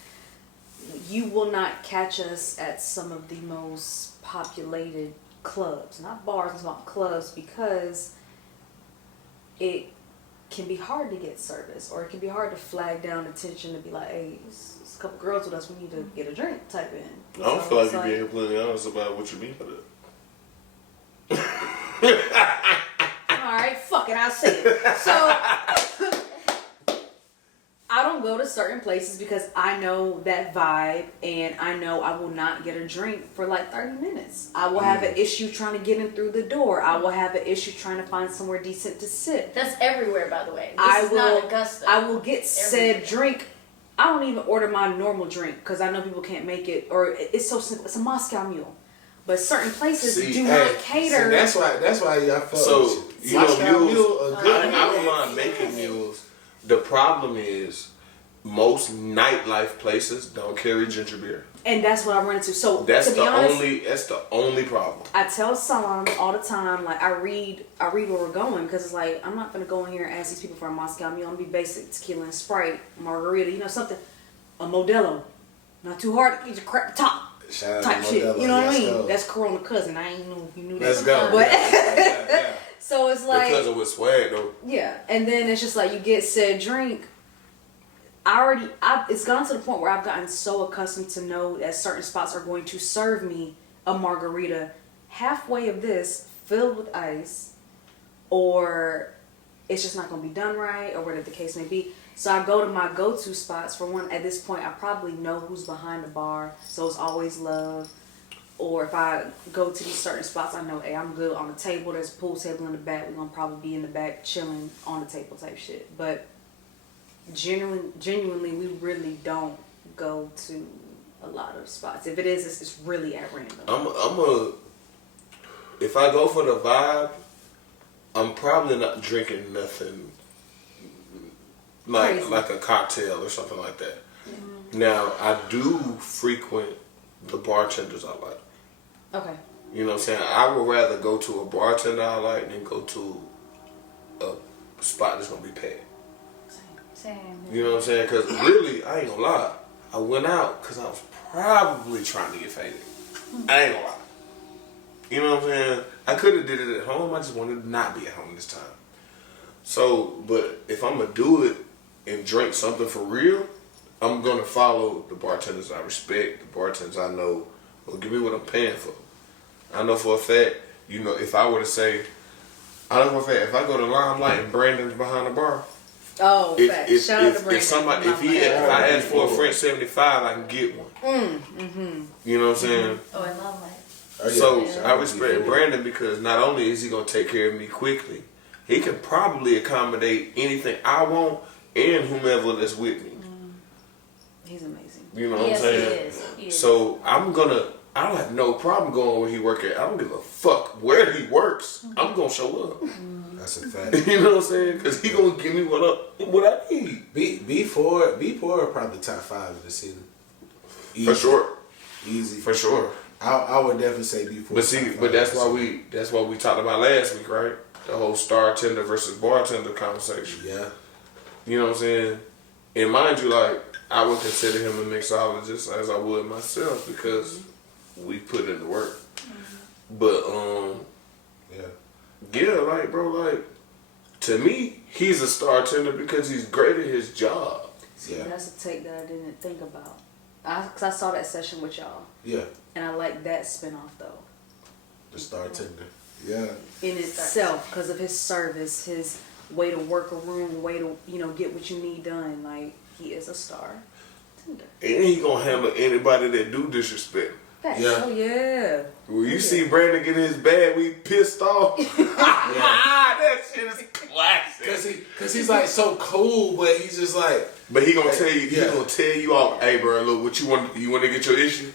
you will not catch us at some of the most populated clubs, not bars, it's about clubs, because it can be hard to get service, or it can be hard to flag down attention to be like, hey, it's a couple girls with us, we need to get a drink type in. I don't feel like you're being completely honest about what you mean by that. Alright, fuck it, I'll say it. So, I don't go to certain places because I know that vibe, and I know I will not get a drink for like 30 minutes. I will have an issue trying to get in through the door. I will have an issue trying to find somewhere decent to sit. That's everywhere, by the way. This is not Augusta. I will get said drink. I don't even order my normal drink because I know people can't make it, or it's so simple. It's a Moscow Mule. But certain places do not cater. That's why y'all fuck. So, you know, mules, good I don't mind making mules. The problem is most nightlife places don't carry ginger beer. And that's what I run into. So That's to be honest, the only problem. I tell someone all the time, like I read where we're going, because it's like I'm not gonna go in here and ask these people for a Moscow Mule. I'm gonna be basic tequila and Sprite, margarita, you know, something, a Modelo, not too hard to crack the top. Shout Type out shit, Modelo. you know what I Let's mean? go. That's Corona cousin. I ain't know if you knew that. Let's go. But Yeah. so it's like, Because of with swag though. yeah, and then it's just like you get said drink. It's gotten to the point where I've gotten so accustomed to know that certain spots are going to serve me a margarita halfway of this filled with ice, or it's just not going to be done right, or whatever the case may be. So I go to my go-to spots. For one, at this point, I probably know who's behind the bar, so it's always love. Or if I go to these certain spots, I know, hey, I'm good on the table. There's a pool table in the back. We're going to probably be in the back chilling on the table type shit. But genuinely, we really don't go to a lot of spots. If it is, it's really at random. If I go for the vibe, I'm probably not drinking nothing like a cocktail or something like that. Mm-hmm. Now, I do frequent the bartenders I like. Okay. You know what I'm saying? I would rather go to a bartender I like than go to a spot that's going to be packed. Same. You know what I'm saying? Because really, I ain't gonna lie. I went out because I was probably trying to get faded. I ain't gonna lie. You know what I'm saying? I could have did it at home. I just wanted to not be at home this time. So, but if I'm gonna do it and drink something for real, I'm gonna follow the bartenders I respect, the bartenders I know will give me what I'm paying for. I know for a fact, you know, if I were to say, I know for a fact, if I go to Limelight and Brandon's behind the bar, oh, fact. Shout out to Brandon. If I ask for a French 75, I can get one. Mm-hmm. You know what I'm saying? Oh, I love that. Oh, yeah. So I respect Brandon because not only is he gonna take care of me quickly, he can probably accommodate anything I want and whomever that's with me. He's amazing. You know what I'm saying? He is. So I don't have no problem going where he work at. I don't give a fuck where he works. I'm gonna show up. That's a fact. You know what I'm saying? Because he gonna give me what I need. B4 probably top 5 in the city. Easy. For sure. Easy. For sure. I would definitely say B4. But see, but that's why we talked about last week, right? The whole star tender versus bartender conversation. Yeah. You know what I'm saying? And mind you, like, I would consider him a mixologist as I would myself because we put in the work. But yeah, like, bro, like, to me, he's a star tender because he's great at his job. See, that's a take that I didn't think about. Because I saw that session with y'all. Yeah. And I like that spinoff, though. The star tender. Yeah. In itself, because of his service, his way to work a room, way to, get what you need done. Like, he is a star tender. And he gonna handle anybody that do disrespect. Yeah. Oh, yeah. When you see Brandon get his bag, we pissed off. That shit is classic. Cause he's like so cool, but he's just like. But he gonna tell you, he gonna tell you off, hey bro, look, what you want to get your issue?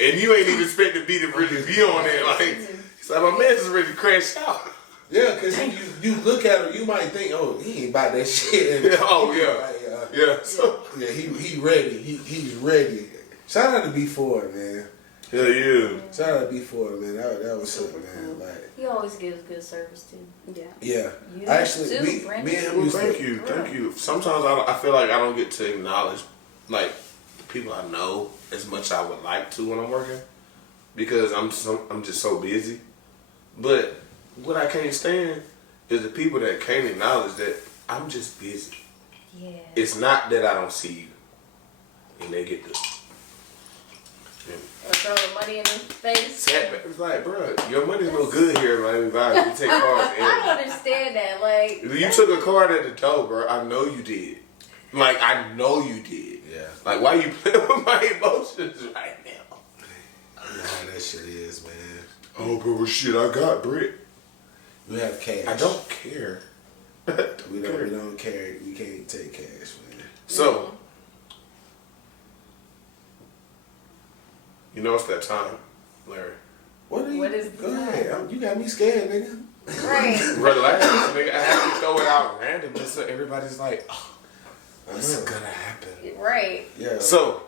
And you ain't even expecting me to really be on there. Like, he's like, my man's is ready to crash out. Yeah, because you look at him, you might think, oh, he ain't about that shit. And Yeah. So, yeah, he ready. He's ready. Shout out to B4, man. Hell yeah. Shout out to B4, man. That was something, man. Cool. Like, He always gives good service too. Yeah. yeah. You Actually, too, me Brandon. and him Well, used thank to. you, thank you. Sometimes I feel like I don't get to acknowledge like the people I know as much as I would like to when I'm working because I'm just so busy. But what I can't stand is the people that can't acknowledge that I'm just busy. Yeah. It's not that I don't see you, and they get the. Or throw the money in his face. It's like, bro, your money's no good here, man. You take cards. I don't understand that. Like, You took a card at the door, bro. I know you did. Like, I know you did. Yeah. Like, why you playing with my emotions right now? I know how that shit is, man. Oh, bro, well, shit, I got Brit. We have cash. I don't care. We don't care. We can't take cash, man. So, you know it's that time, Larry. What is Go the ahead. You got me scared, nigga. right. Relax, nigga. I have to throw it out random just so everybody's like, oh, what's know. gonna happen? Right. Yeah. So,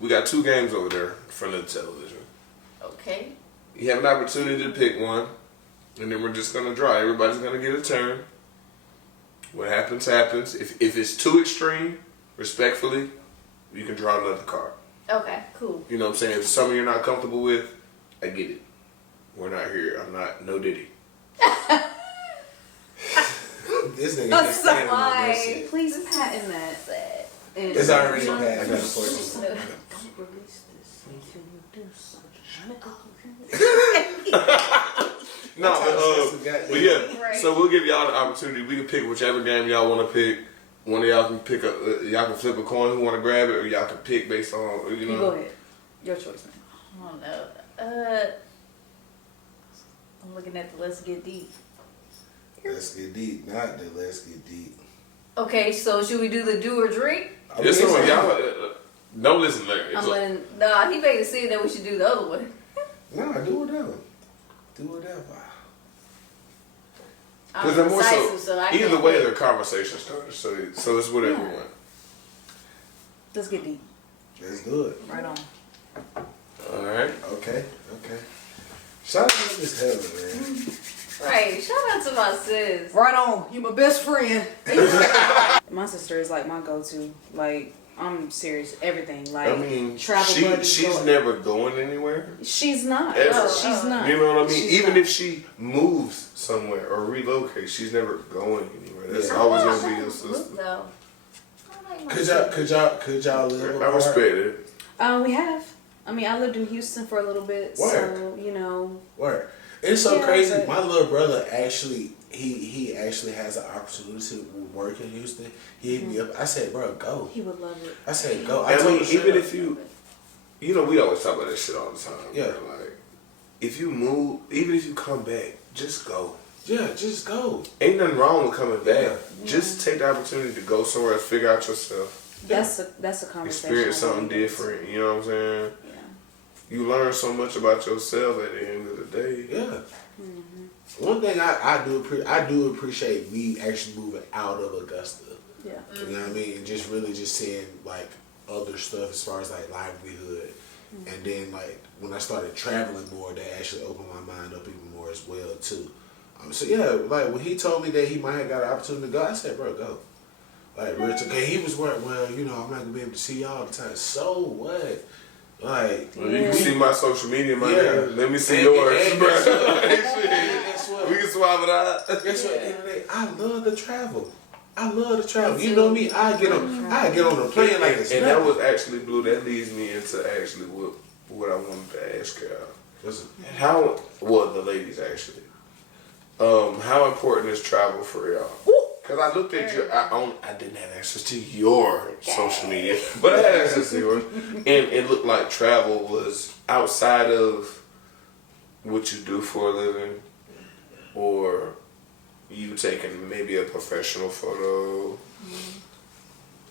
we got 2 games over there in front of the television. Okay. You have an opportunity to pick one, and then we're just gonna draw. Everybody's gonna get a turn. What happens, happens. If it's too extreme, respectfully, you can draw another card. Okay. Cool. You know what I'm saying? If it's something you're not comfortable with, I get it. We're not here. I'm not no Diddy. This nigga I'm just standing on sorry. this shit. Please patent that. And It's already patented, unfortunately. Don't release this until you do something. No, but yeah. Right. So we'll give y'all the opportunity. We can pick whichever game y'all want to pick. One of y'all can pick y'all can flip a coin who want to grab it, or y'all can pick based on you know. You go ahead. Your choice, man. I don't know. I'm looking at the Let's Get Deep. Let's get deep. Not the let's get deep. Okay, so should we do the do or drink? This one, y'all don't listen, Larry. I'm letting. Nah, he made it seem that we should do the other one. Nah, do whatever. Do whatever. Because they're more so, indecisive, so I either can't way, pick. they're conversation starters. So it's whatever you want. Let's get deep. Let's do it. Right on. All right. Okay. Shout out to Miss Helen, man. Right, shout out to my sis. Right on. You my best friend. My sister is like my go-to. Like, I'm serious. Everything. Like, I mean, travel buddies. she's never going anywhere. She's not. Ever. She's not. You know what I mean? She's Even not. if she moves somewhere or relocates, she's never going anywhere. That's Yeah. always I gonna be like your my sister. group, though. I like my Could y'all live I apart? respect it. We have. I mean, I lived in Houston for a little bit, Word. so you know. Word. It's so Yeah, crazy. but- My little brother actually, he actually has an opportunity to work in Houston. He hit me up. I said, bro, go. He would love it. I said, go. I told mean, him straight even up. if you know, we always talk about that shit all the time. Yeah. Man. Like, if you move, even if you come back, just go. Yeah, just go. Ain't nothing wrong with coming back. Yeah. Just take the opportunity to go somewhere else, figure out yourself, That's a conversation. experience I something believe in. different. You know what I'm saying? Yeah. You learn so much about yourself at the end of the day. Yeah. One thing I do appreciate me actually moving out of Augusta. Yeah. You know what I mean? And just really just seeing like other stuff as far as like livelihood. And then like when I started traveling more, that actually opened my mind up even more as well too. So yeah, like when he told me that he might have got an opportunity to go, I said, bro, go. Like real talk. Okay, he was worried, well, you know, I'm not gonna be able to see y'all all the time. So what? Like Well, you can see my social media, my Yeah. nigga. Let me see And- yours. and bro. guess what? We can swap it out. Guess what? At the end of the day, I love to travel. You know me. I get on a plane like this. And that was actually Blue. That leads me into actually what I wanted to ask y'all. Listen, The ladies actually. How important is travel for y'all? Because I looked at your, I didn't have access to your social media, but I had access to yours, and it looked like travel was outside of what you do for a living, or you taking maybe a professional photo.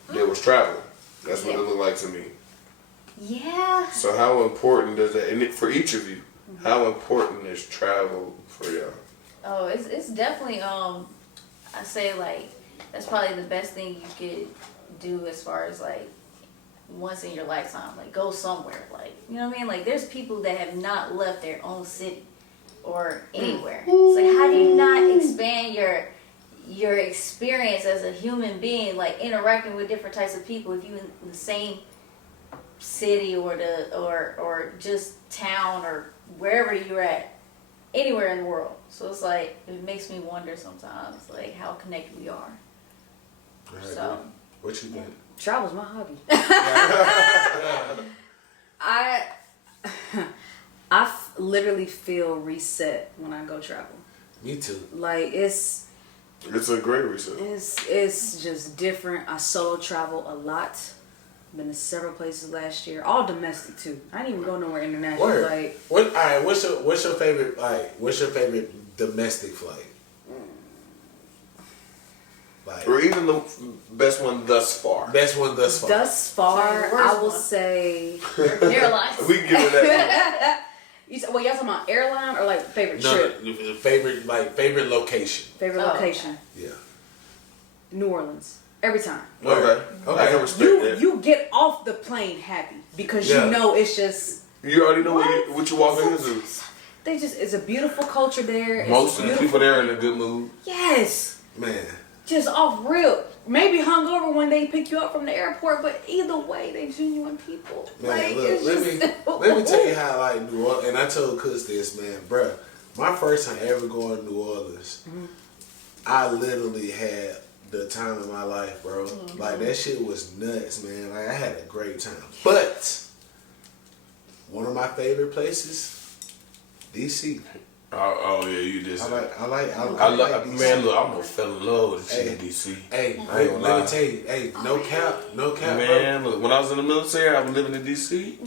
There was travel. That's what it looked like to me. Yeah. So how important does that, and for each of you, how important is travel for y'all? Oh, it's definitely I say like that's probably the best thing you could do as far as like once in your lifetime. Like, go somewhere. Like, you know what I mean? Like, there's people that have not left their own city or anywhere. It's like, how do you not expand your experience as a human being, like interacting with different types of people if you in the same city or just town or wherever you're at, anywhere in the world. So it's like, it makes me wonder sometimes, like, how connected we are. So, what you think? Travel's my hobby. I literally feel reset when I go travel. Me too. Like, it's a great reset. It's just different. I solo travel a lot. Been to several places last year, all domestic too. I didn't even go nowhere international. Word. Like, All right, what's your favorite domestic flight? Like, Or even the best one thus far. best one thus far. thus far, Sorry, the worst I will one. say. airlines. We can give it that. Y'all talking about airline or like favorite trip? No, favorite location. Favorite Oh, location? Yeah. New Orleans. Every time. Okay. Okay. I can respect that. You get off the plane happy because Yeah. you know it's just. You already know what you walking into. It's a beautiful culture there. It's Most of the beautiful people there are in a good mood. Yes. Man. Just off real. Maybe hungover when they pick you up from the airport, but either way, they genuine people. Man, like, look, it's let me tell you how I like New Orleans, and I told Kuss this, man, bruh. My first time ever going to New Orleans, I literally had the time of my life, bro. Like, that shit was nuts, man. Like, I had a great time. But one of my favorite places, DC. Oh yeah, you just. I like DC. Man, look, I almost fell in love with a chick in DC. Hey, I ain't gonna lie. let me tell you, hey, no cap, bro. Man, look, when I was in the military, I was living in DC.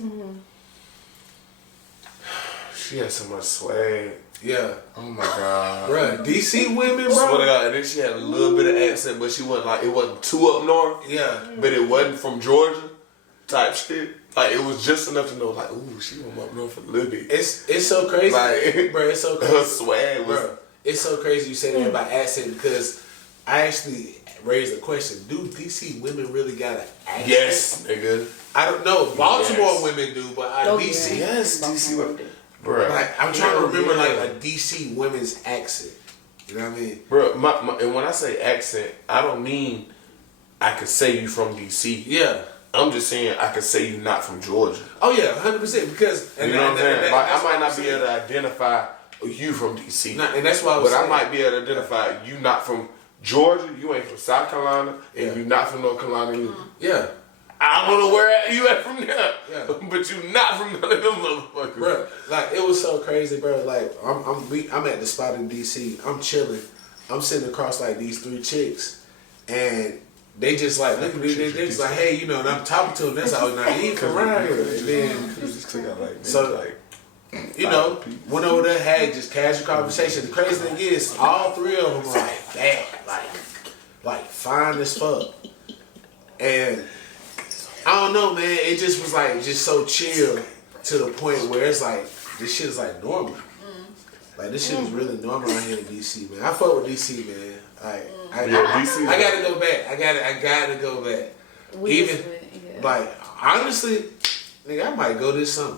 She had so much swag. Yeah, Oh my god. bruh, DC women, Swear to bro. God, and then she had a little bit of accent, but she wasn't like, it wasn't too up north, Yeah, but it wasn't from Georgia type shit. Like, it was just enough to know, like, ooh, she from up north a little bit. it's so crazy, Like, bro. It's so her crazy, swag was. bro. It's so crazy you say that about accent because I actually raised a question. Do DC women really got an accent? Yes, nigga. I don't know. Baltimore Yes. women do, but Oh, DC. yeah. Yes, DC women. Bruh. Like, I'm trying to remember Yeah. like a DC women's accent. You know what I mean? Bro, and when I say accent, I don't mean I could say you from DC. Yeah. I'm just saying I could say you not from Georgia. Oh yeah, 100%. Because You know what I'm saying? Like, that's I might what I'm not be saying. able to identify you from DC. And that's why I was But I saying. might be able to identify you not from Georgia, you ain't from South Carolina, and Yeah. you not from North Carolina either. Yeah. I don't know where you at from there, Yeah. but you not from none of them motherfuckers. Bro, like it was so crazy, bro. Like I'm at the spot in DC. I'm chilling. I'm sitting across like these 3 chicks, and they just like look at me. They just like, hey, you know, and I'm talking to them. That's all naive from around here. And then So, you know, went over there, had just casual conversation. The crazy thing is, all 3 of them were like bad, like fine as fuck, and. I don't know, man. It just was like just so chill to the point where it's like this shit is like normal. Like this shit is really normal out here in DC, man. I fuck with DC, man. DC. I gotta go back. I gotta go back. Like honestly, nigga, I might go this summer.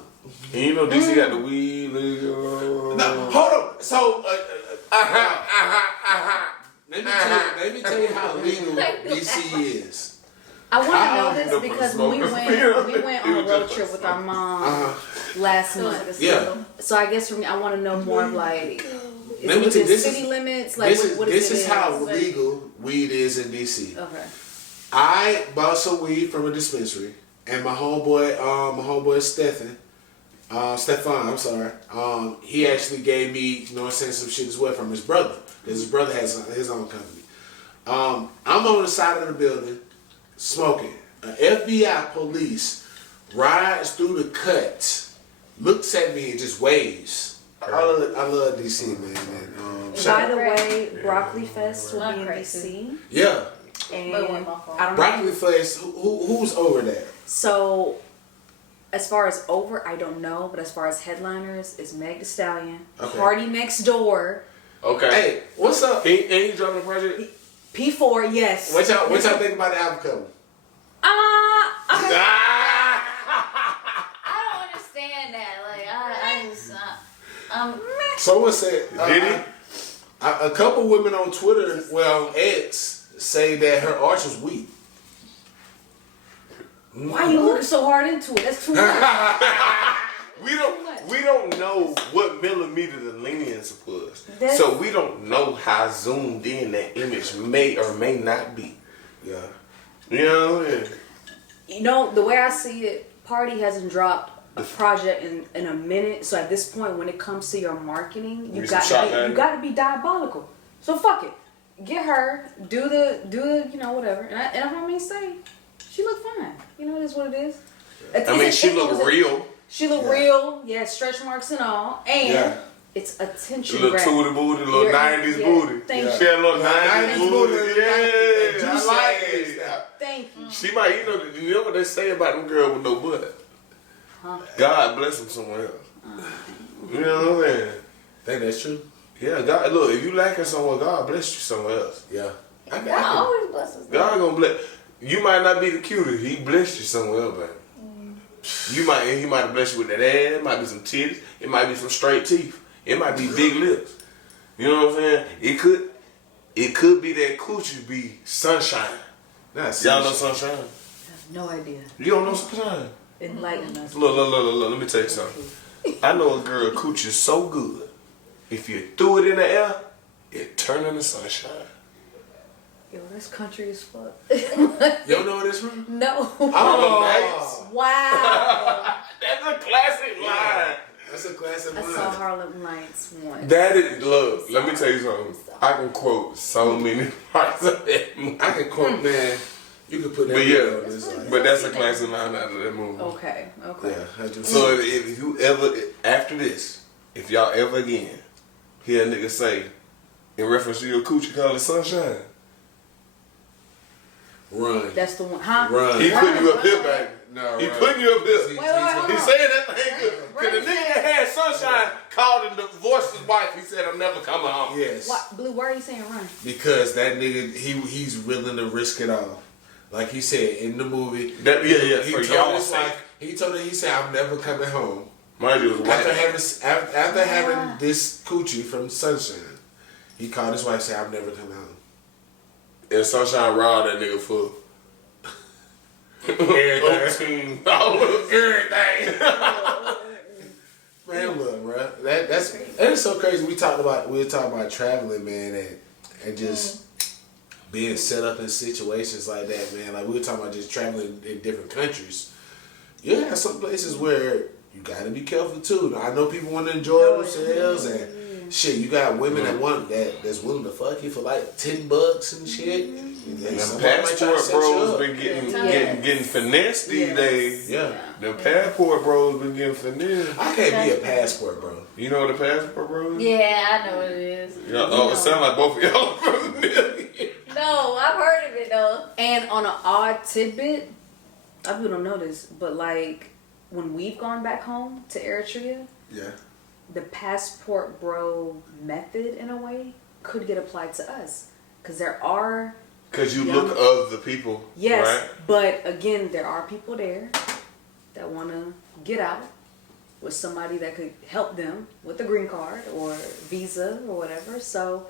And you know DC got the weed legal. No, hold on. So, let me tell you how legal DC is. I want I to know don't this know because for when we smoking. went on a road trip with our mom last month. Yeah. So I guess for me, I want to know more of like, is Let it me tell within you, this city is- limits? Like, what This is is it? how legal weed is in DC. Okay. I bought some weed from a dispensary, and my homeboy Stefan, I'm sorry. He actually gave me, you know what I'm saying, some shit as well from his brother, because his brother has his own company. I'm on the side of the building smoking. An FBI police rides through the cut, looks at me and just waves. I love DC, man. By the way, Broccoli Fest will be in Crazy. DC. Yeah, And But it wasn't my fault. I don't know. Broccoli Fest. Who's over there? So, as far as over, I don't know. But as far as headliners, it's Meg Thee Stallion, Okay. Party Next Door, Okay. Hey, what's up? Ain't he dropping a project? P4. Yes. What y'all think about the album cover? I'm Someone said Did he? a couple women on Twitter, well, on X, say that her arch was weak. Why are you looking so hard into it? That's too much. We don't know what millimeter the lens was. That's- So we don't know how zoomed in that image may or may not be. Yeah. You know what I mean? You know, the way I see it, Party hasn't dropped a project in a minute. So at this point, when it comes to your marketing, you Need got some shot to value. you got to be diabolical. So fuck it, get her, do the you know whatever. And I may say, she looked fine. You know, it is what it is. I mean, she looked real. She looked real, yeah, stretch marks and all, and it's attention. A little grab. tooty booty, a little You're- 90s yeah, booty. thank you. She had a little 90s 90s booty. booty, Yeah, I juicy like ass. it. Thank you. She might, you know what they say about them girls with no butt? Huh? God bless them somewhere else. You know what I'm saying? Think that's true? Yeah, God, look, if you lacking somewhere, God bless you somewhere else. Yeah. I God always blesses them. God gonna bless. You might not be the cutest. He blessed you somewhere else, baby. He might have blessed you with that ass. It might be some titties. It might be some straight teeth. It might be big lips. You know what I'm saying? It could be that coochie be sunshine. That's Y'all know sunshine? I have no idea. You don't know sunshine? Enlighten us. Look. Let me tell you something. I know a girl coochie so good. If you threw it in the air, it turned into sunshine. Yo, that's country as fuck. You don't know where this from? No. Oh. Wow. That's a classic line. That's a classic I line. saw Harlem Nights once. That is, look, let me tell you something. I can quote so many parts of that movie. I can quote, man. You can put that But video yeah, on this. Like, but that's a classic line out of that movie. Okay. yeah, I just. So if you ever, after this, if y'all ever again hear a nigga say, in reference to your coochie, call it sunshine, Run. That's the one. Huh? Run. he putting you up here, baby. No, He run. putting you up here. Wait, He saying that thing good. Cause the nigga that had sunshine called and divorced his wife. He said, I'm never coming home. Yes. What, Blue, why are you saying run? Because that nigga, he's willing to risk it all. Like he said in the movie. That, yeah, He for told y'all his sake. wife. He told her. He said, "I'm never coming home." Mind you, it was white. After having this coochie from Sunshine, he called his wife and said, "I'm never coming home." And Sunshine robbed that nigga for Everything. everything. Man, look, bro. That's so crazy. We were talking about traveling, man, and just being set up in situations like that, man. Like we were talking about just traveling in different countries. Yeah, some places where you gotta be careful too. I know people want to enjoy themselves and shit. You got women that's willing to fuck you for like $10 and shit. And And them somebody might try to passport set you bros up. been getting finessed these days. Yeah. Them passport bros been getting finessed. I can't be a passport, bro. You know what a passport bro is? Yeah, I know what it is. Yeah, oh, it sound like both of y'all from the million. No, I've heard of it though. And on an odd tidbit, I really don't know this, but like when we've gone back home to Eritrea, Yeah. the passport bro method in a way could get applied to us. Because there are, Because you look of the people, yes, right? but again, there are people there that want to get out with somebody that could help them with a green card or visa or whatever. So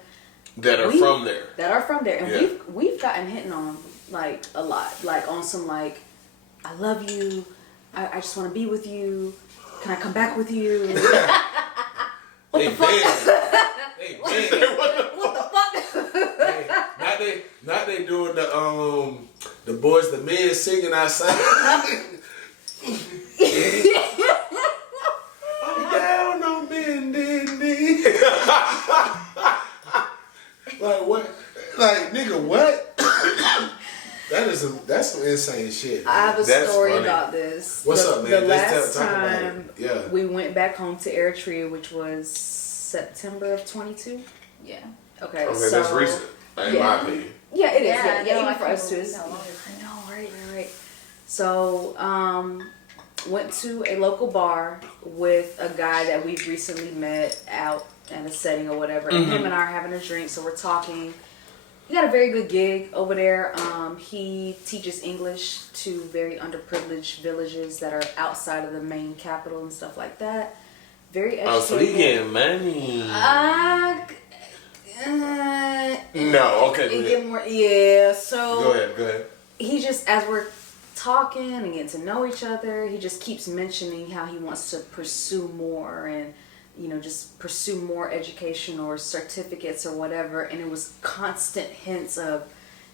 That are from there. That are from there. And Yeah. we've gotten hitting on like a lot. Like on some like, I love you. I just want to be with you. Can I come back with you? What the fuck? They banned. What the fuck? Hey, now they doing the boys the men singing outside. I'm down on bending knee. Like what? Like nigga, what? That's some insane shit. I have a That's story funny. about this. What's the, up, man? The Let's last talk about it. time Yeah. we went back home to Eritrea, which was September of 22. Yeah. Okay, Okay, so that's recent, in yeah. my opinion. Yeah, it is. Yeah, Yeah, no, even I for can't us too. believe It's- how long it's I been. know, right. So, went to a local bar with a guy that we've recently met out in a setting or whatever. And him and I are having a drink, so we're talking. He got a very good gig over there. He teaches English to very underprivileged villages that are outside of the main capital and stuff like that. very educated. Oh, so he getting money. No, okay, go It ahead. get more, yeah. So Go ahead. he just, as we're talking and getting to know each other, he just keeps mentioning how he wants to pursue more and, you know, just pursue more education or certificates or whatever. And it was constant hints of,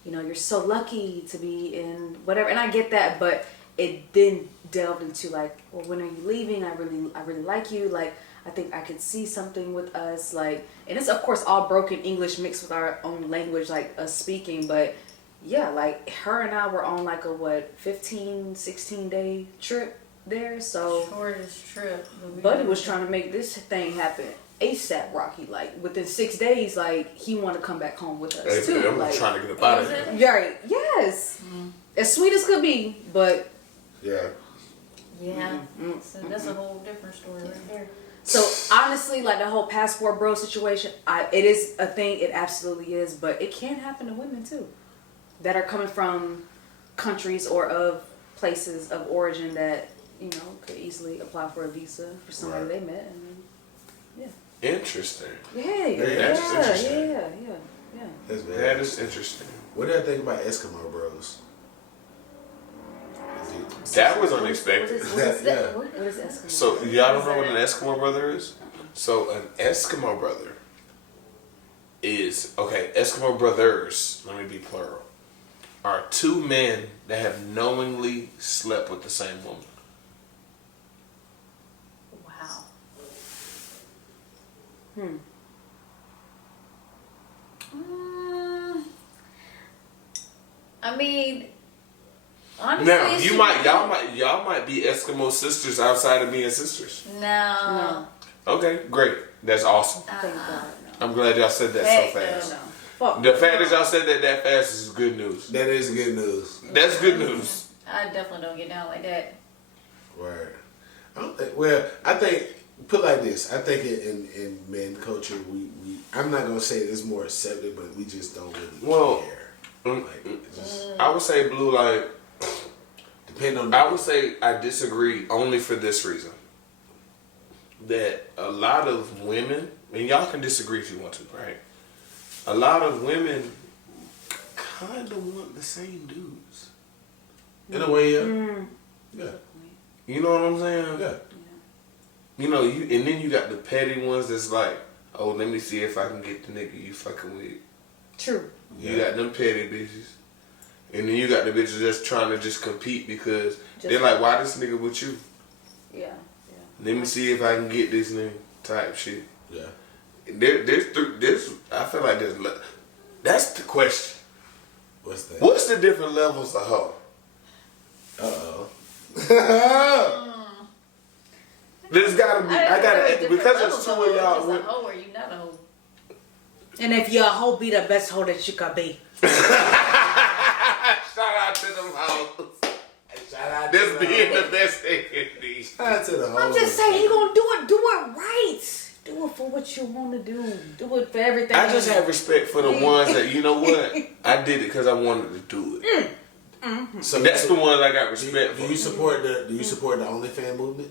you know, you're so lucky to be in whatever. And I get that, but it then delved into like, well, when are you leaving? I really like you. Like, I think I could see something with us. Like, and it's of course all broken English mixed with our own language, like us speaking. But yeah, like her and I were on like a 15, 16 day trip there. So Shortest trip. Buddy was trying to make this thing happen ASAP, Rocky. Like within 6 days, like he wanted to come back home with us Hey, too. I'm Like, trying to get up out of here. right? Yes, as sweet as could be, but Yeah. Yeah. So that's a whole different story right there. so honestly, like the whole passport bro situation, it is a thing. It absolutely is, but it can happen to women too, that are coming from countries or of places of origin that, you know, could easily apply for a visa for somebody Right. they met, and then, Interesting. yeah, that's interesting. yeah. That's bad. That is interesting. What did I think about Eskimo Bros? That was What unexpected. is Yeah. that? What is Eskimo? So y'all don't know what an Eskimo brother is? So an Eskimo brother is, okay, Eskimo brothers, let me be plural, are two men that have knowingly slept with the same woman. Wow. I mean, honestly, Now, she- y'all might be Eskimo sisters outside of being sisters. No. Okay, great. That's awesome. Thank God, I'm glad y'all said that Heck so fast. no. Fuck. The fact that y'all said that fast is good news. That is good news. That's good news. I definitely don't get down like that. Right. I don't think, well, I think, put it like this, I think in men culture, we I'm not going to say it's more accepted, but we just don't really Well, care. Like, it just I would say, Blue, like, depend on I would say I disagree only for this reason. That a lot of women, and y'all can disagree if you want to, right? A lot of women kind of want the same dudes. in a way, yeah. Yeah. You know what I'm saying? Yeah. You know, and then you got the petty ones that's like, oh, let me see if I can get the nigga you fucking with. True. You got them petty bitches. And then you got the bitches that's trying to just compete because they're like, why this nigga with you? Yeah. Let me see if I can get this nigga type shit. Yeah. There's I feel like that's the question. What's that? What's the different levels of hoe? Uh-oh. There's gotta be, because there's two of y'all. A hoe or you not a hoe. And if your hoe be the best hoe that you could be. Shout out to them hoes. Shout out This to being the the best thing in these. Shout out to the I'm just saying, he gonna do it right. Do it for what you want to do. Do it for everything. I just have respect for the ones that, you know what? I did it because I wanted to do it. So That's the ones I got respect Do for. you support the OnlyFans movement?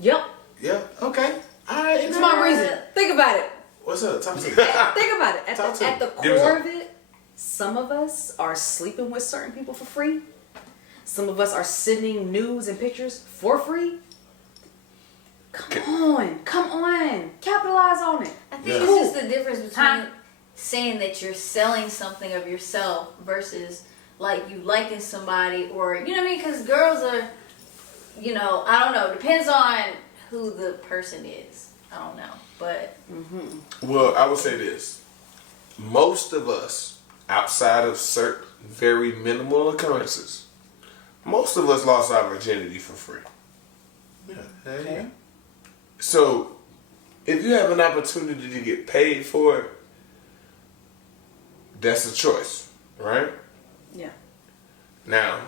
Yep. Yeah. Okay. All right. It's my reason. Think about it. What's up? Talk to me. Think about it. Talk to At the Give us core some. of it, some of us are sleeping with certain people for free. Some of us are sending nudes and pictures for free. Come on. Capitalize on it. I think Yeah. it's just the difference between Huh? saying that you're selling something of yourself versus like you liking somebody or, you know what I mean? Because girls are, you know, I don't know. Depends on who the person is. I don't know. But Well, I would say this. Most of us, outside of certain very minimal occurrences, most of us lost our virginity for free. Yeah. Hell yeah. So, if you have an opportunity to get paid for it, that's a choice, right? Yeah. Now,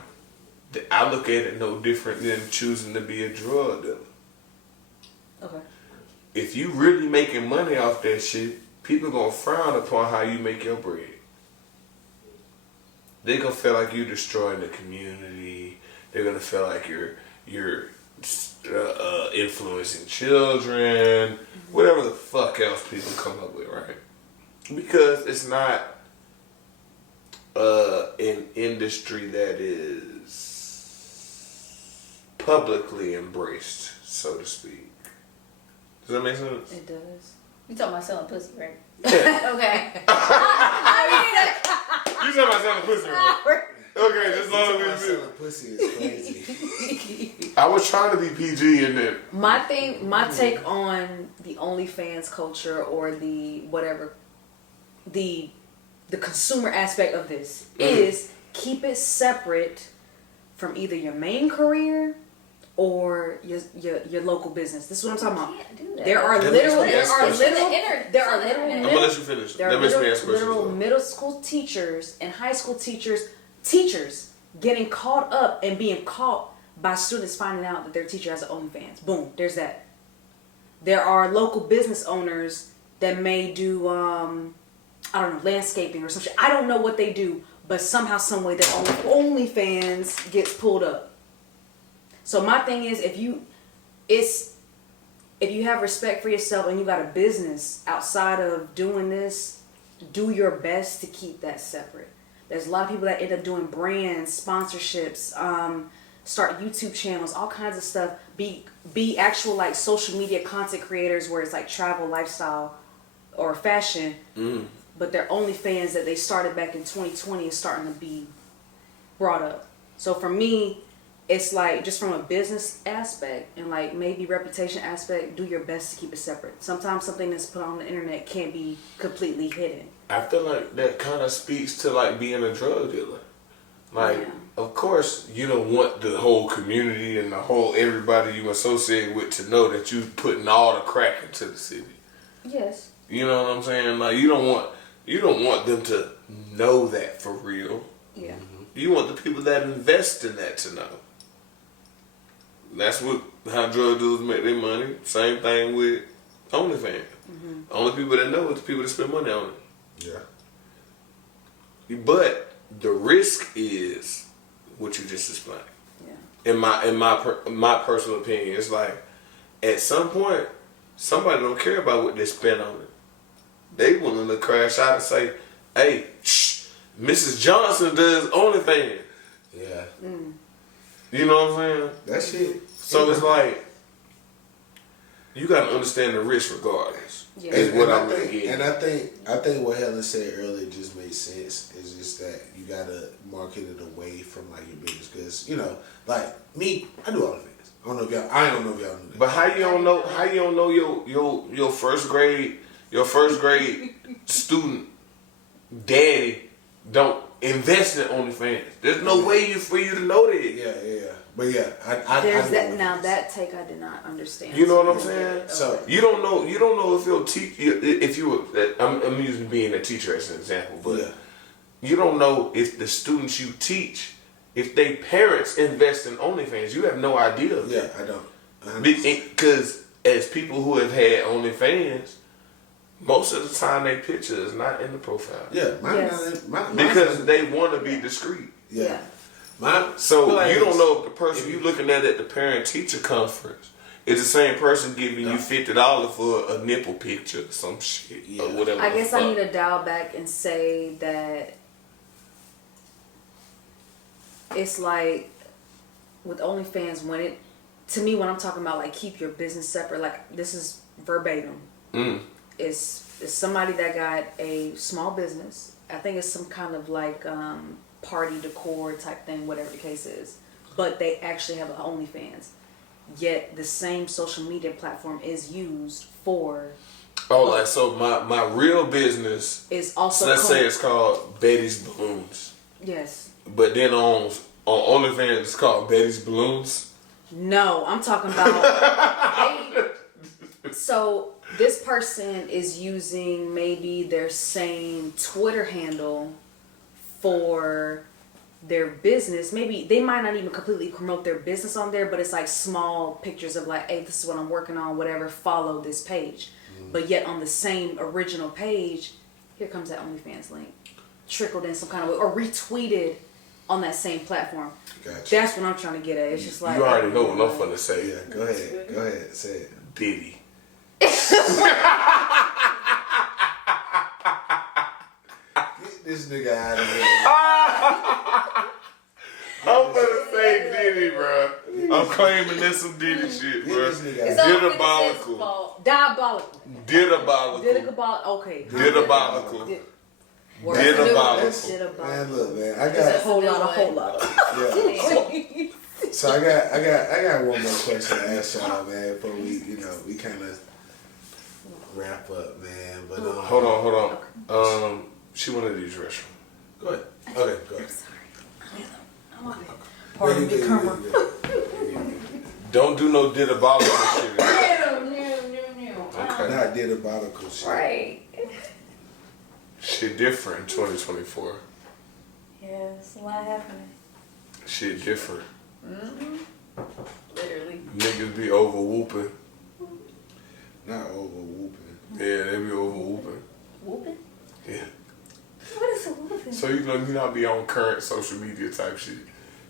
I look at it no different than choosing to be a drug dealer. Okay. If you really making money off that shit, people gonna frown upon how you make your bread. They gonna feel like you destroying the community. They're gonna feel like you're influencing children, whatever the fuck else people come up with, right? Because it's not an industry that is publicly embraced, so to speak. Does that make sense? It does. You talking about selling pussy, right? Yeah. Okay. You talking about selling pussy, right? Okay, just long as we Selling pussy is crazy. I was trying to be PG and then My take on the OnlyFans culture or the whatever, the consumer aspect of this is keep it separate from either your main career or your local business. This is what I'm talking about. Can't do that. There are That literal, makes me there ask are questions. literal, there are I'm literal, I'm gonna let you finish. there That are makes me ask literal questions. middle school teachers and high school teachers getting caught up and being caught by students finding out that their teacher has an OnlyFans. Boom, there's that. There are local business owners that may do, landscaping or some shit. I don't know what they do, but somehow, some way, their OnlyFans gets pulled up. So my thing is, if you have respect for yourself and you got a business outside of doing this, do your best to keep that separate. There's a lot of people that end up doing brands, sponsorships, start YouTube channels, all kinds of stuff. Be actual like social media content creators where it's like travel, lifestyle, or fashion. But their OnlyFans that they started back in 2020 is starting to be brought up. So for me, it's like just from a business aspect and like maybe reputation aspect, do your best to keep it separate. Sometimes something that's put on the internet can't be completely hidden. I feel like that kind of speaks to like being a drug dealer. Like, Yeah. of course, you don't want the whole community and the whole everybody you associate with to know that you putting all the crack into the city. Yes. You know what I'm saying? Like, you don't want them to know that for real. Yeah. You want the people that invest in that to know. That's how drug dealers make their money. Same thing with OnlyFans. Only people that know is the people that spend money on it. Yeah. But the risk is what you just explained. Yeah. In my personal opinion, it's like at some point somebody don't care about what they spend on it. They willing to crash out and say, "Hey, Mrs. Johnson does OnlyFans." Yeah. You know what I'm saying? That shit. So it's like you gotta understand the risk regardless. Yeah. Is what I I'm think, getting. and I think what Helen said earlier just made sense. It's just that you gotta market it away from like your business, because like me, I do all the things. I don't know if y'all know that. But how you don't know your first grade student daddy don't invest in OnlyFans? There's no way for you to know that. Yeah. But yeah, I There's I that know now. what it is. That take I did not understand. You know what I'm saying? So You don't know if your I'm using being a teacher as an example, but yeah. you don't know if the students you teach, if they parents invest in OnlyFans. You have no idea. Yeah, I don't. Because as people who have had OnlyFans, most of the time their picture is not in the profile. Yeah, Yes. Because they want to be discreet. yeah. So you don't know if the person you looking at the parent teacher conference is the same person giving you $50 for a nipple picture or some shit or whatever. I guess the I fuck. need to dial back and say that it's like with OnlyFans when I'm talking about like keep your business separate, like this is verbatim. It's somebody that got a small business. I think it's some kind of like party decor type thing, whatever the case is. But they actually have an OnlyFans. Yet the same social media platform is used for. Oh, like so my real business is also. So let's say it's called Betty's Balloons. Yes. But then on OnlyFans it's called Betty's Balloons. No, I'm talking about. So this person is using maybe their same Twitter handle for their business. Maybe they might not even completely promote their business on there, but it's like small pictures of like, hey, this is what I'm working on, whatever, follow this page. But yet on the same original page, here comes that OnlyFans link. Trickled in some kind of way or retweeted on that same platform. Gotcha. That's what I'm trying to get at. It's just like You already know what I'm finna say. Yeah, go ahead, say it. Diddy. Get this nigga out of here. I'm gonna say Diddy, bro. I'm claiming this some Diddy shit, bro. Get this nigga It's out all of here. Diabolical. fault. diabolical. Diabolical. Okay. Diabolical. Did- Diabolical. Man, look, man, I It's a got whole lot. yeah. So I got one more question to ask y'all, man, before we kind of wrap up, man. But Hold on. She wanted to use the restroom. Go ahead. Okay, go ahead. Pardon me, Kermit. Don't do no diabolical shit. No. Okay. Not diabolical shit. Right. Shit different in 2024. Yeah, it's a lot happening. Shit different. Literally. Niggas be over whooping. Not over whooping. Yeah, they be over whooping. Whooping? Yeah. What is a whooping? So you not be on current social media type shit.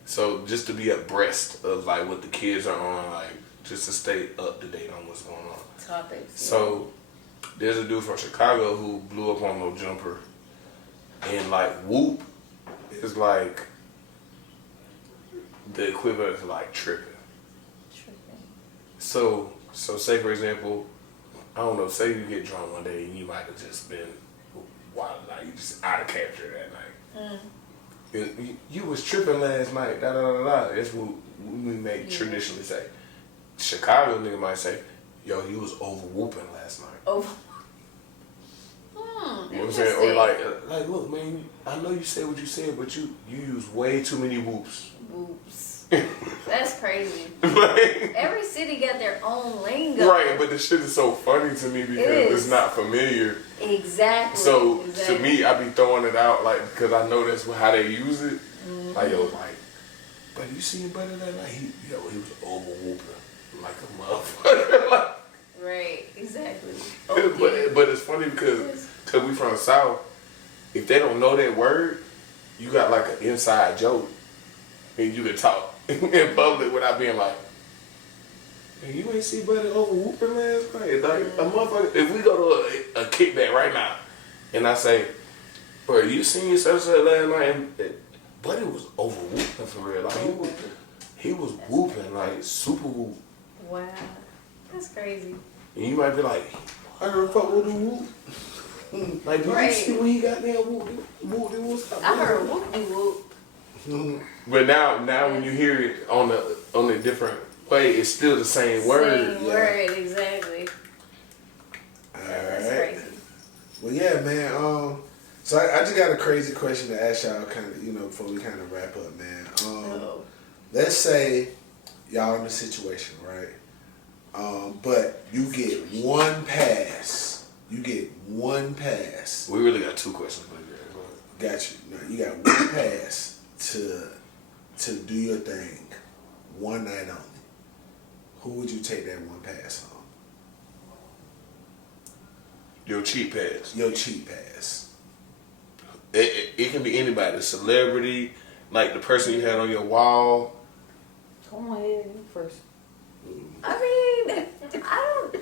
So just to be abreast of like what the kids are on, like just to stay up to date on what's going on. Topics. So there's a dude from Chicago who blew up on No Jumper, and like whoop is like the equivalent to like tripping. So say for example, I don't know, say you get drunk one day and you might have just been wild, like you just out of character that night. You was tripping last night, da da da da. That's what we may traditionally say. Chicago nigga might say, yo, you was over whooping last night. Oh. You know what I'm saying? Or like, look, man, I know you said what you said, but you use way too many whoops. Whoops. That's crazy. Like, Every city got their own lingo. right, but the shit is so funny to me because it's not familiar. Exactly. So to me, I be throwing it out like because I know that's how they use it. Like yo, like, but you seen Buddy that night? He was over whooping like a motherfucker. Like, Right. Exactly. but it's funny because we from the South. If they don't know that word, you got like an inside joke, and you can talk in public without being like, hey, you ain't see Buddy over whooping last night. Like a motherfucker. If we go to a kickback right now, and I say, bro, you seen such and last night, and Buddy was over whooping for real. Like he was whooping like super whoop. Wow. That's crazy. And you might be like, I heard fuck with the whoop. Like, did you see when he got there whoop? I heard whoopie whoop. But now when you hear it on a different way, it's still the same word. Same word, exactly. That's crazy. Well, yeah, man. So I just got a crazy question to ask y'all, kind of, before we kind of wrap up, man. Let's say y'all in a situation, right? But you get one pass. You get one pass. We really got two questions. Got you. No, you got one pass to do your thing, one night only. Who would you take that one pass on? Your cheat pass. Your cheat pass. It can be anybody. The celebrity, like the person you had on your wall. Come on ahead, you first. I mean, I don't.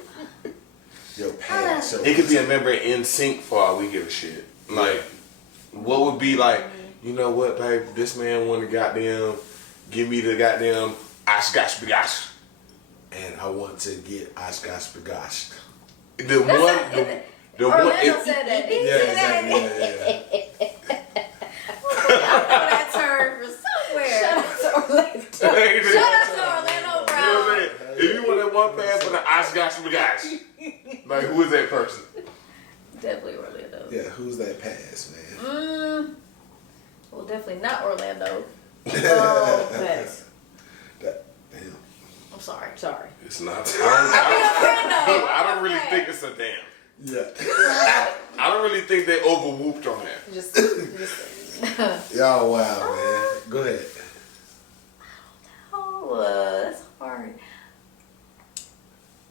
Your pass. It could be a member in sync for all we give a shit. Like, what would be like, you know what, babe, this man want to goddamn give me the goddamn Oshkosh Bagosh. And I want to get Oshkosh Bagosh. The one. Orlando said that. Did he Yeah, say that? exactly. I know that term from somewhere. Shout out to Orlando You know what I'm Brown. saying? If you want that one pass for the Oshkosh Bagosh, like who is that person? Definitely Orlando. Yeah, who's that pass, man? Well, definitely not Orlando. Pass. Damn. I'm sorry. Sorry. It's not. I don't really think it's a damn. Yeah. I don't really think they over whooped on that. Just Y'all wow, man. Go ahead. Oh, that's hard.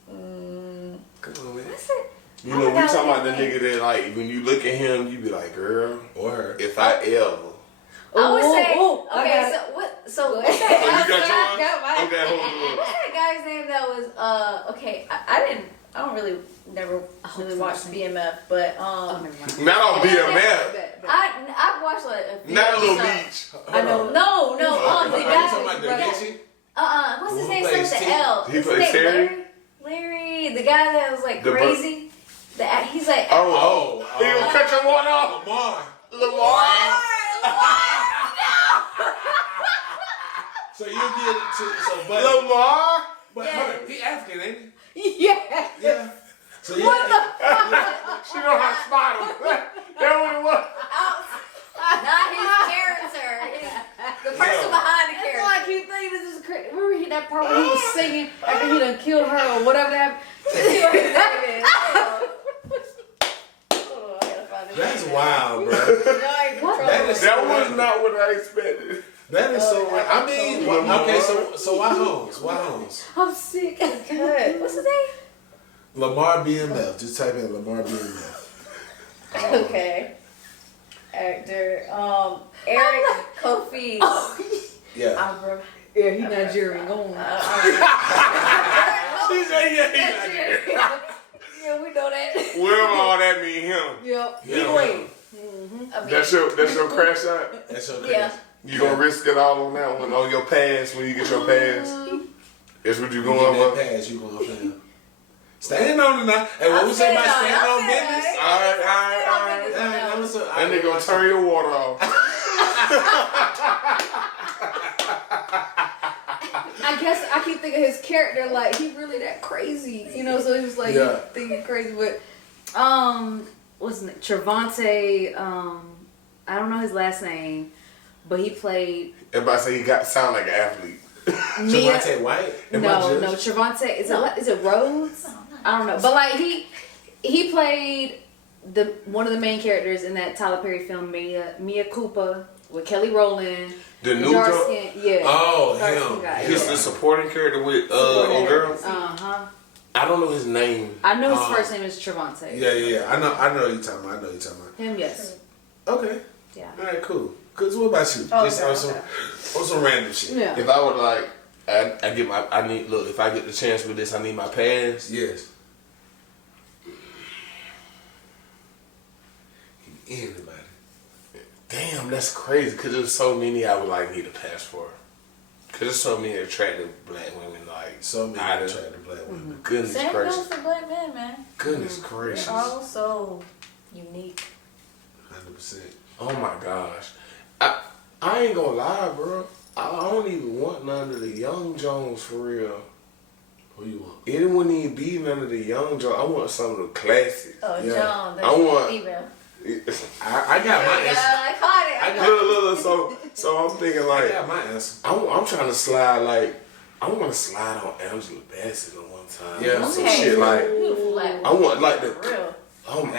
Come on, man. What's it? You know, we talking about the nigga that like when you look at him, you be like, girl, Or her. if I ever. I would say. I Okay, got so it. what? So Go what's ahead. that? You got I yours? got mine. Okay, hold on. What's that guy's name that was okay, I don't really never really watch BMF, but Oh, never mind. Not on BMF. Bet. I've watched like a few Not Little episodes. Beach. I know. No, the Are you guy. talking about Da Vinci? What's his Who name? plays Starts with T? L. He What's his plays name? Terry? Larry, the guy that was like The crazy. He's like Oh, he gonna cut your water off. Lamar. Lamar. So you get it to but Lamar. but Yeah. hold on, he African, ain't he? Yeah. Yeah. So you what the She know how to spot him. That what it was. not his character. The person behind the That's all I character. keep thinking. This is crazy. Remember that part when he was singing after he done killed her or whatever that. See what his name is. Hold on, I gotta find this That's shit. wild, bro. What? That is That was not what I expected. That is so random. I mean, Lamar. okay, so why Holmes? Why Holmes? I'm sick. Good. What's his name? Lamar BMF. Just type in Lamar BMF. Okay. Actor. Eric Kofi. Yeah. Yeah, he Nigerian. Go on. She said, yeah. Yeah, we know that. Well, all that mean him. Yep. Yeah. Anyway. I mean, That's your crash out. That's okay. yeah. You gonna risk it all on that one on your pass when you get your pass. That's what you You going get for. that pass, you gonna fail. Standing on it now. Hey, what we say about standing on business? All right. That was so. And they gonna turn your water off. I guess I keep thinking his character like he really that crazy, you know. So he was like Yeah. thinking crazy, but what's his name? Trevante. I don't know his last name, but he played Everybody say he sound like an athlete. Mia. Javante White? Am I No, judged? Trevante. Is it Rhodes? I don't know, but like he played one of the main characters in that Tyler Perry film Mia Cooper with Kelly Rowland. The new dark joke? skin, yeah. Oh, Dark him. skin guy. He's the supporting character with old girl. I don't know his name. I know his first name is Trevante. Yeah. I know you talking about. Him, yes. Okay. Yeah. All right, cool. Cause what about you? Oh, Just okay, on some random shit. Yeah. If I would like, if I get the chance with this, I need my pass. Yes. Anybody. Damn, that's crazy. Cause there's so many I would like need a pass for. Cause there's so many attractive black women like So many out of- attractive black women. Goodness Same goes gracious. for black men, man. Goodness gracious. They're all so unique. 100%. Oh my gosh. I ain't gonna lie, bro. I don't even want none of the young Jones for real. Who you want? It wouldn't even be none of the young Jones. I want some of the classics. Oh, Yeah. John, I want- female. I got my answer. I caught it. I got, So I'm thinking I like got my answer. I'm trying to slide like I want to slide on Angela Bassett at one time. Yeah. Some Okay. shit like Beautiful black woman. I want like the For real.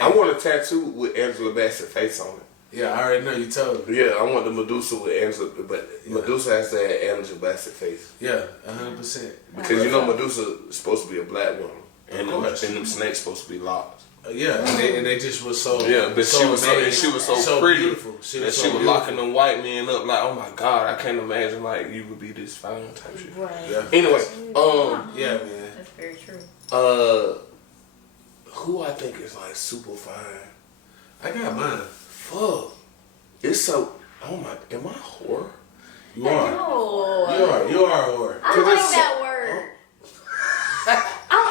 I want a tattoo with Angela Bassett face on it. Yeah, I already know you told me. Yeah, I want the Medusa with Angela, but Yeah. Medusa has to have Angela Bassett face Yeah, 100%. because you know Medusa is supposed to be a black woman, and Of course. them snakes supposed to be locks. Yeah, and they just was so. Yeah, but she was so pretty beautiful. She was locking them white men up like, oh my god, I can't imagine like you would be this fine type shit. Right. Yeah. Anyway, Yeah, man. That's very true. who I think is like super fine? I got mine. Fuck, it's so. Oh my, am I a whore? You are. No. You are a whore. I Cause like it's so- that word.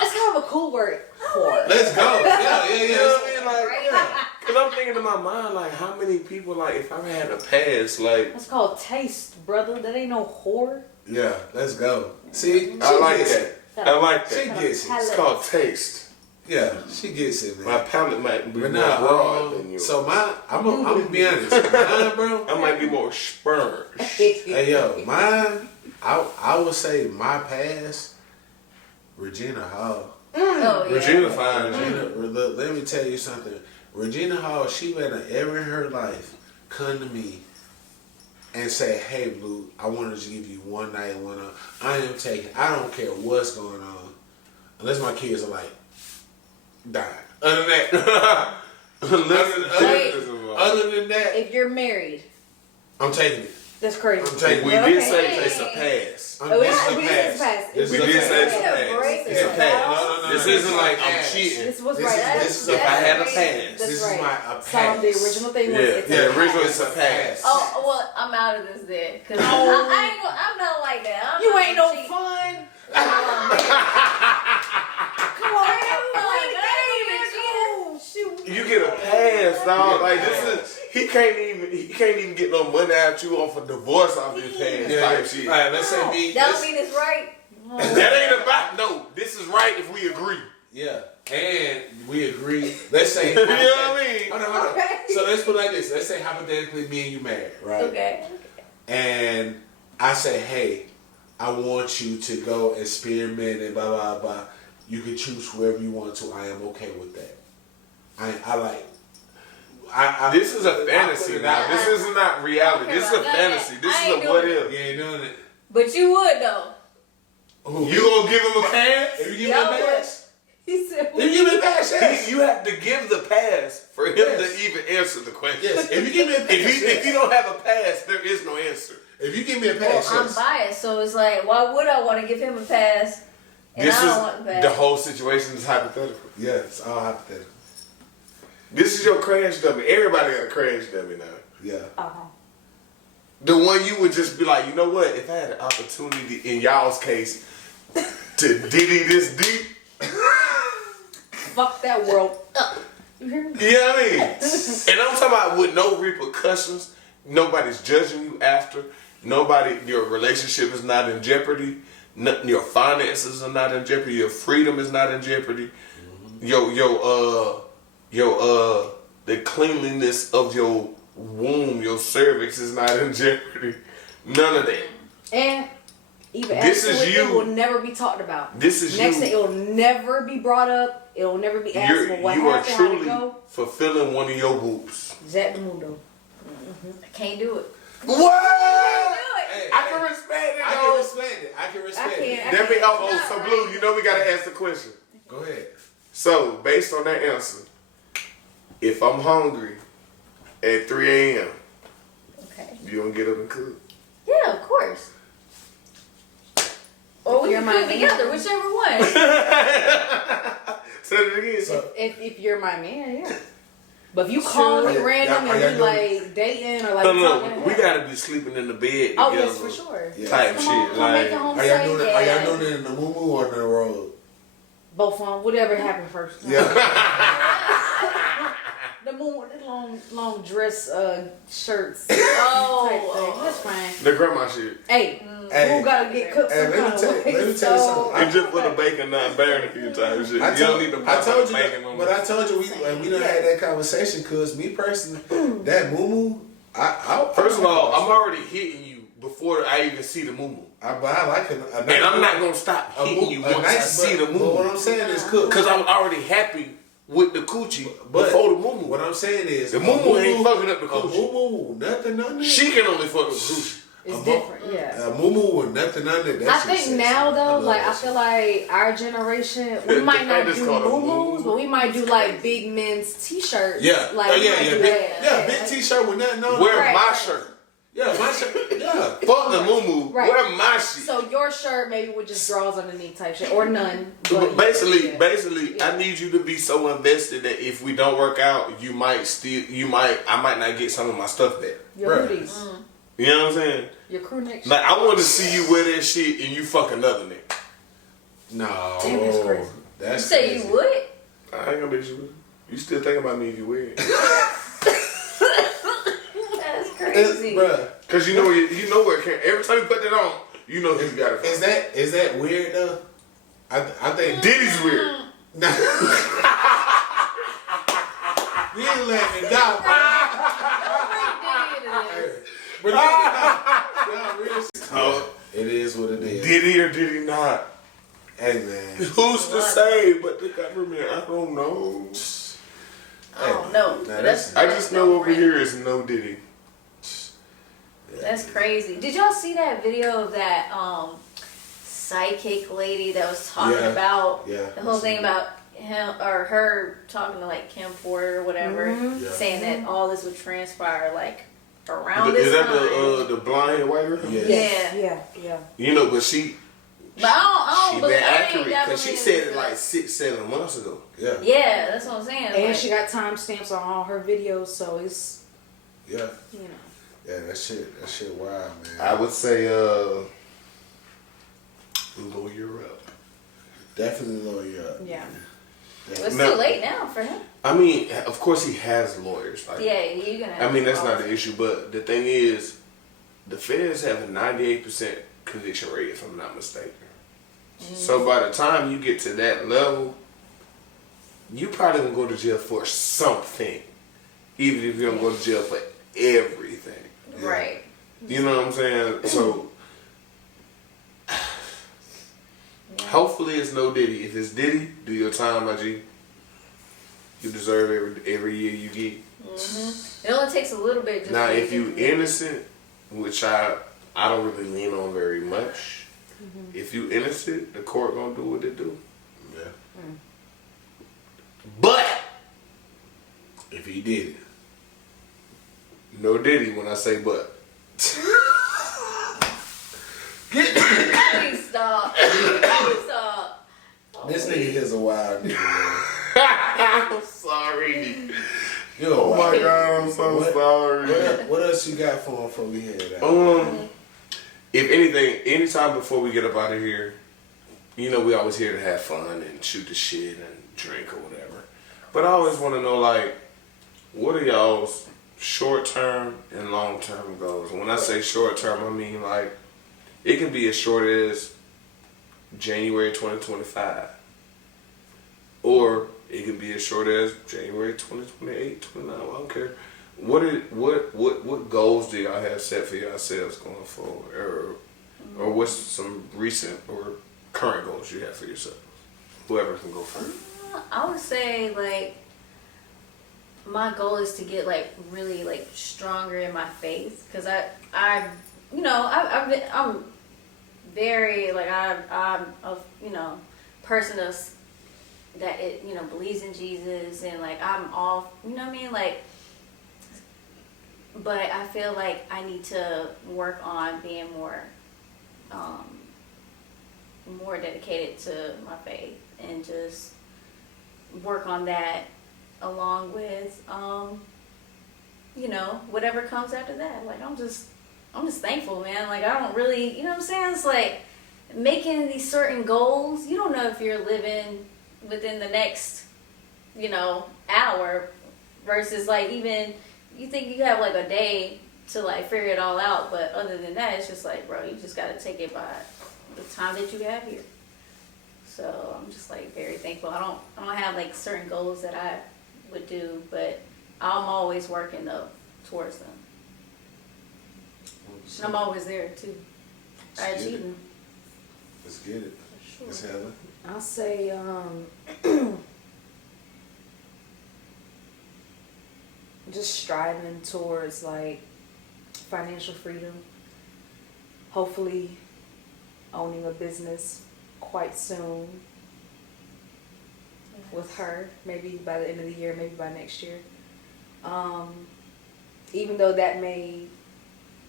It's kind of a cool word. Whore. Let's go. Yeah. You know what I mean? Like, cause I'm thinking in my mind, like, how many people, like, if I had a pass, like, That's called taste, brother. That ain't no whore. Yeah, let's go. See, I like gets that. I like She that. gets it. It's called taste. Yeah, she gets it, man. My palate might be But more now, broad than yours. so mine, I'm gonna be honest. Mine, bro. I might be more spurred. Hey, yo, mine. I would say my pass. Regina Hall. Oh, yeah. Regina fine. Let me tell you something. Regina Hall, she better ever in her life come to me and say, "Hey, Blue, I wanted to give you one night, one up. I am taking. I don't care what's going on, unless my kids are like dying. Other than that, other than that, If you're married, I'm taking it. That's crazy. I'm taking We it. did say it's a pass. This is a we pass. did pass. This We is a did say it's pass. a pass. It's a pass. No. This isn't like I'm cheating. This was This right. is- this is a If I had a That's pass. That's This right. is my a So the pass. original thing was Yeah, it's yeah, a original pass. is a pass. Oh, well, I'm out of this then. Cause I ain't gonna, I'm not like that. I'm You not ain't no cheat. fun. Come on, Come on, Shoot. You get a pass, dog. Like this is he can't even get no money out you off a divorce off his pass type shit. All right, let's say me. That don't mean it's right. That ain't about no. This is right if we agree. Yeah, and we agree. Let's say. You know what I mean? Hold on. Okay. So let's put it like this. Let's say hypothetically, me and you married, right? Okay. And I say, hey, I want you to go experiment and blah blah blah. You can choose whoever you want to. I am okay with that. I like. This is a fantasy now. This is not reality. Okay, This is a well, none of fantasy. that. This I is ain't a what doing if. You ain't doing it. But you would though. Who? You gonna give him a pass? If you give Y'all me a pass, He said, if you give me a pass, yes. You have to give the pass for him Yes. to even answer the question. Yes. If you give me a pass, If you don't have a pass, there is no answer. if you give me a well, pass, I'm yes. biased, so it's like, why would I want to give him a pass? And This I don't want is the pass. the whole situation is hypothetical. Yeah, it's all hypothetical. This is your crash dummy. Everybody got a crash dummy now. Yeah. The one you would just be like, you know what? If I had an opportunity in y'all's case to Diddy this deep, Fuck that world up. You hear me? you know what I mean? And I'm talking about with no repercussions. Nobody's judging you after. Your relationship is not in jeopardy. Your finances are not in jeopardy. Your freedom is not in jeopardy. The cleanliness of your womb, your cervix is not in jeopardy. None of that. And even This after is it, you. it will never be talked about. This is Next you. thing, it will never be brought up. It will never be asked for what You are happened, how to truly go. fulfilling one of your hoops. Zach the Mundo. I can't do it. What? Hey, I can respect it, I can though. respect it. I can respect it. can't. That be helpful. So, Blue, you know we gotta ask the question. Go ahead. So, based on that answer, if I'm hungry at 3 a.m., Okay. you gonna get up and cook? Yeah, of course. Or we You're can my cook man. together, whichever one. Say it again. So, If you're my man, yeah. But if you call me Sure. random Y'all- and y'all we doing- like dating or like no, talking, we gotta be sleeping in the bed oh together. yes, for sure. Yeah. Type Come on, shit. come make Like, it home Are y'all safe. doing it? Yeah. Are y'all doing it in the moo or in the road? Both of them, whatever happened first. Yeah. The moon, the long dress shirts. Oh, type thing. That's fine. the grandma shit. Hey, Hey. who gotta get cooked Hey, some let me kind tell- of way? let me tell you something. And just put the bacon not burning a few times. Shit. I You don't told, need to I put told the you, bacon on but I told you we done had that conversation. Cause me personally, that moo First of all, I'm already hitting you before I even see the moo. but I like it. And I'm not gonna stop hitting you once I see the But what moo. I'm saying is cook. Because I'm already happy with the coochie But before the moo. What I'm saying is The moo ain't fucking up the A coochie. moo, nothing on it. She can only fuck with the coochie. It's A different, yeah. A moo with nothing on it. I think now though, like I feel like our generation, we might not Just do call them moo moo-moos. but we might do like big men's t-shirts. Yeah. like Oh, we yeah, might yeah, do big, that. yeah, big t-shirt with nothing on it. Wear Right, my right. shirt. Yeah, my shirt. Yeah. Fuck the moo. Right. Wear my shit. So your shirt maybe with just drawers underneath type shit or none. But Basically, yeah. I need you to be so invested that if we don't work out, I might not get some of my stuff back. Your Right. hoodies, You know what I'm saying? your crew neck. Like, I want to see you wear that shit and you fuck another nigga. No. Damn, that's crazy. you That's say crazy. you would? I ain't gonna bet you would. You still think about me if you wear it. That's crazy. Bruh, Cause you know where it can. Every time you put that on, you know who you got it from. is that weird though? I think Diddy's weird. You ain't letting it down. But it is what it is. Diddy or did he not? Hey man. Who's to say? But the government, I don't know. I don't know. Nah, But that's, I just know over here is no Diddy. That's crazy. Did y'all see that video of that psychic lady that was talking Yeah. about Yeah. the whole thing about him or her talking to like Kim Porter or whatever, Yeah. saying that all this would transpire like around Is this that time. the blonde hair white girl? Yes. Yeah. You know, but she But I don't been believe accurate that because she said it like 6-7 months ago. Yeah. Yeah, that's what I'm saying. And like, she got timestamps on all her videos, so it's, Yeah. you know. Yeah, that shit wild, man. I would say lawyer up. Definitely lawyer up. Yeah. well, it's Now- too late now for him. I mean, of course he has lawyers. Like, Yeah, you're gonna. I mean, that's not the issue, but the thing is, the feds have a 98% conviction rate, if I'm not mistaken. So by the time you get to that level, you probably gonna go to jail for something, even if you don't go to jail for everything. Right. You know what I'm saying? So hopefully it's no Diddy. If it's Diddy, do your time, my G. You deserve every year you get. It only takes a little bit. Just Now, to if get you it. innocent, which I don't really lean on very much. If you innocent, the court gonna do what they do. Yeah. But If he did it. no Diddy when I say but. Please stop. Please stop. This nigga is a wild nigga, man. I'm sorry. You're a Oh wild my nigga. God, I'm so What- sorry. What else you got for him before we head out? If anything, anytime before we get up out of here, you know we always here to have fun and shoot the shit and drink or whatever. But I always want to know, like, what are y'all's short-term and long-term goals? When I say short-term, I mean, like, it can be as short as January 2025. Or it can be as short as January 2028, 29, I don't care. What goals do y'all have set for yourselves going forward? Or what's some recent or current goals you have for yourselves? Whoever can go first. I would say like my goal is to get like really like stronger in my faith because I'm very like I'm a person that believes in Jesus and like I'm all what I mean like. But I feel like I need to work on being more dedicated to my faith and just work on that along with whatever comes after that. Like I'm just thankful, man. Like I don't really, you know what I'm saying? It's like making these certain goals. You don't know if you're living within the next, hour versus like even you think you have like a day to like figure it all out, but other than that, it's just like, bro, you just got to take it by the time that you have here. So I'm just like very thankful. I don't have like certain goals that I would do, but I'm always working towards them. And I'm always there too. I achieve them. Let's get it. Sure. Miss Helen. I'll say, just striving towards like financial freedom. Hopefully owning a business quite soon with her, maybe by the end of the year, maybe by next year. Even though that may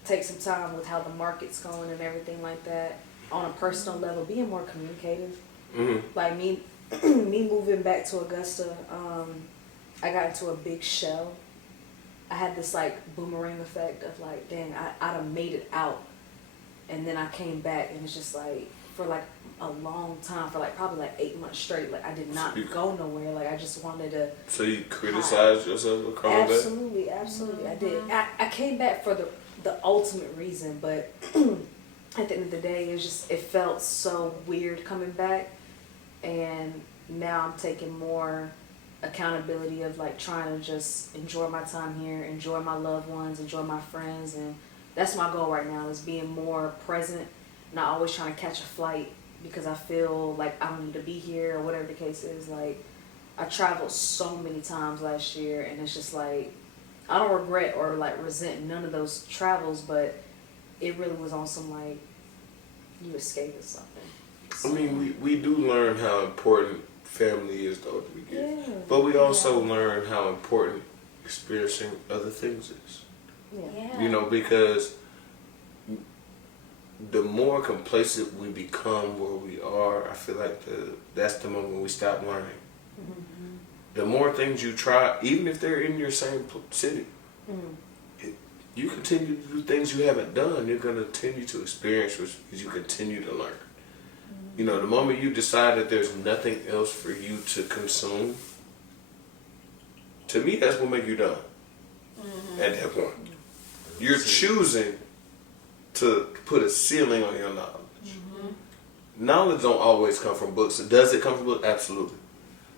take some time with how the market's going and everything like that, on a personal level, being more communicative. Like me moving back to Augusta, I got into a big shell. I had this like boomerang effect of like, dang, I'd have made it out. And then I came back and it's just like, for like a long time, for like probably like 8 months straight, like I did not go nowhere. Like I just wanted to. So you criticized yourself for coming back? Absolutely, I did. I came back for the ultimate reason, but at the end of the day, it felt so weird coming back. And now I'm taking more accountability of like trying to just enjoy my time here, enjoy my loved ones, enjoy my friends, and that's my goal right now, is being more present, not always trying to catch a flight because I feel like I don't need to be here or whatever the case is. Like I traveled so many times last year and it's just like I don't regret or like resent none of those travels, but it really was on some like you escaping something. I mean, we do learn how important family is though at the beginning. Yeah. But we also learn how important experiencing other things is. Yeah. You know, because the more complacent we become where we are, I feel like that's the moment we stop learning. Mm-hmm. The more things you try, even if they're in your same city, you continue to do things you haven't done, you're going to continue to experience as you continue to learn. You know, the moment you decide that there's nothing else for you to consume, to me, that's what makes you dumb. At that point, you're choosing to put a ceiling on your knowledge. Knowledge don't always come from books. Does it come from books? Absolutely.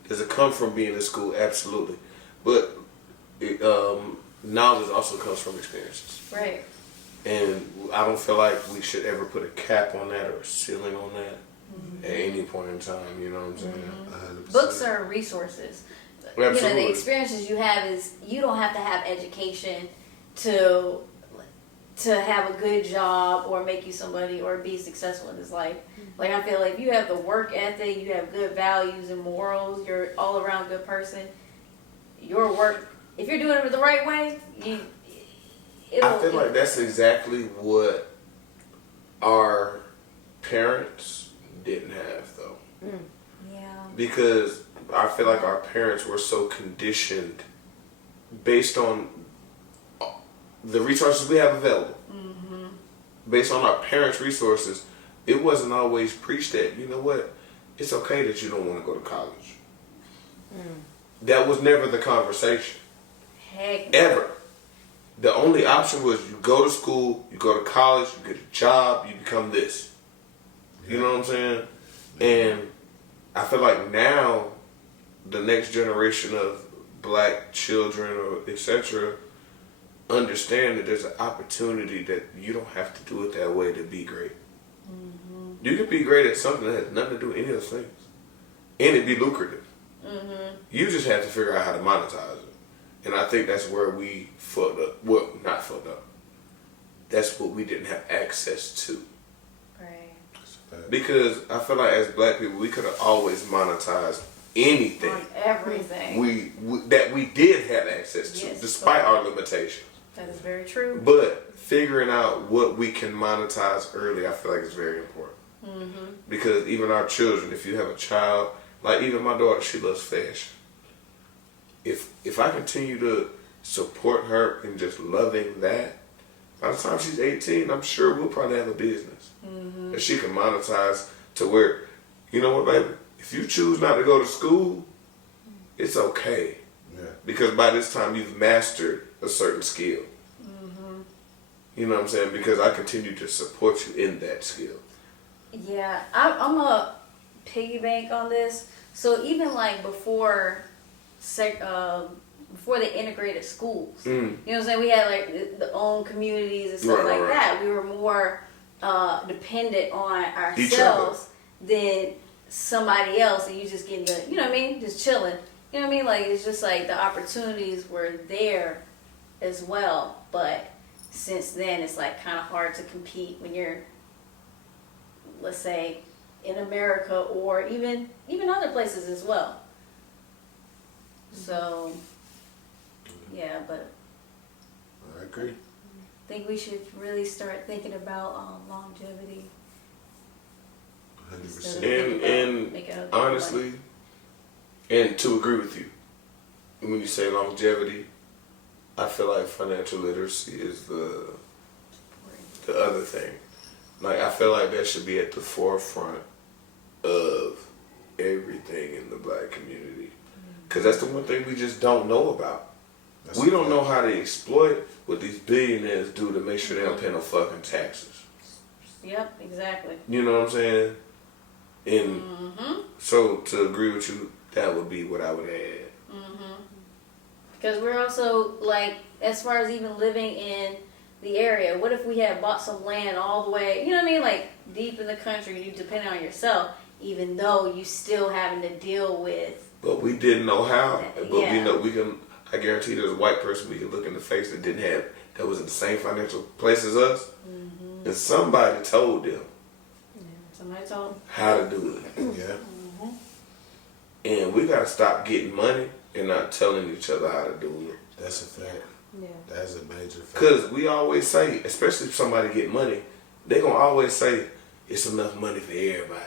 Does it come from being in school? Absolutely. But knowledge also comes from experiences. Right. And I don't feel like we should ever put a cap on that or a ceiling on that at any point in time. You know what I'm saying? 100%. Books are resources. Absolutely. You know, the experiences you have is you don't have to have education to have a good job or make you somebody or be successful in this life. Like, I feel like if you have the work ethic, you have good values and morals, you're all around good person, your work, if you're doing it the right way, I feel like that's exactly what our parents didn't have, though. Yeah. Because I feel like our parents were so conditioned based on the resources we have available. Based on our parents' resources, it wasn't always preached that, you know what, it's okay that you don't want to go to college. That was never the conversation. Heck no. Ever. The only option was you go to school, you go to college, you get a job, you become this. You know what I'm saying? And I feel like now, the next generation of black children or etc. understand that there's an opportunity that you don't have to do it that way to be great. You can be great at something that has nothing to do with any of those things. And it be lucrative. You just have to figure out how to monetize it. And I think that's where we fucked up. Well, not fucked up. That's what we didn't have access to. Right. Because I feel like as black people, we could have always monetized anything. On everything. That we did have access to, Yes, despite our limitations. That is very true. But figuring out what we can monetize early, I feel like is very important. Because even our children, if you have a child, like even my daughter, she loves fashion. If I continue to support her in just loving that, by the time she's 18, I'm sure we'll probably have a business that she can monetize to where, you know what, baby? If you choose not to go to school, it's okay. Yeah. Because by this time, you've mastered a certain skill. You know what I'm saying? Because I continue to support you in that skill. Yeah, I'm a piggy bank on this. So even like before the integrated schools, you know what I'm saying? We had like the own communities and stuff like that. We were more dependent on ourselves than somebody else, and you just getting the, you know what I mean, just chilling. You know what I mean? Like, it's just like the opportunities were there as well, but since then it's like kind of hard to compete when you're, let's say, in America or even other places as well. So yeah, but I agree. I think we should really start thinking about longevity. 100%. And honestly, and to agree with you, when you say longevity, I feel like financial literacy is the other thing. Like, I feel like that should be at the forefront of everything in the black community. Because that's the one thing we just don't know about. We don't know how to exploit what these billionaires do to make sure they don't pay no fucking taxes. Yep, exactly. You know what I'm saying? And so, to agree with you, that would be what I would add. Because we're also, like, as far as even living in the area, what if we had bought some land all the way, you know what I mean, like deep in the country, you depend on yourself, even though you still having to deal with. But we didn't know how. But Yeah. we know we can. I guarantee there's a white person we can look in the face that was in the same financial place as us, and somebody told them Somebody told them. how to do it. Yeah. And we gotta stop getting money and not telling each other how to do it. That's a fact. Yeah. That's a major factor. Cause we always say, especially if somebody get money, they gonna always say it's enough money for everybody.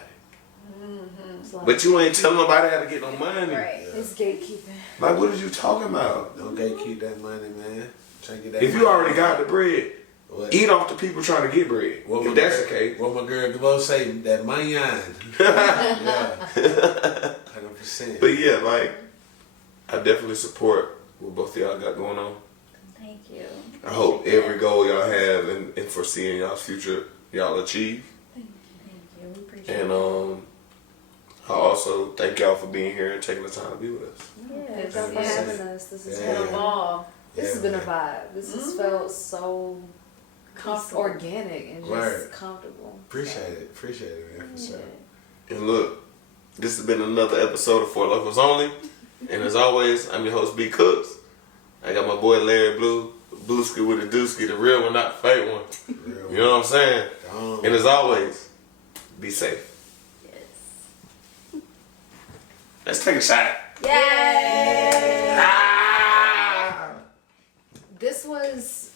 It's like, But you ain't telling nobody how to get no money. Right. it's gatekeeping. Like, what are you talking about? Don't gatekeep that money, man. Try to get that If money. you already got the bread, What? eat off the people trying to get bread. If that's the case. What my girl Glo say, that money on. Yeah. 100%. But yeah, like, I definitely support what both of y'all got going on. Thank you. I hope every goal y'all have and foresee in y'all's future, y'all achieve. Thank you. We appreciate And it. I also thank y'all for being here and taking the time to be with us. Thank Yeah, y'all for 100%. having us. This has Yeah. been a ball. This has Yeah, been a man. vibe. This has felt so Comfortable. organic and just Word. comfortable. Appreciate it, man, for sure. And look, this has been another episode of For Locals Only. And as always, I'm your host, B. Cooks. I got my boy Larry Blue, Blueski with the Dooski, the real one, not the fake one. Real. You know what I'm saying? Gone. And as always, be safe. Yes. Let's take a shot. Yay! Ah! This was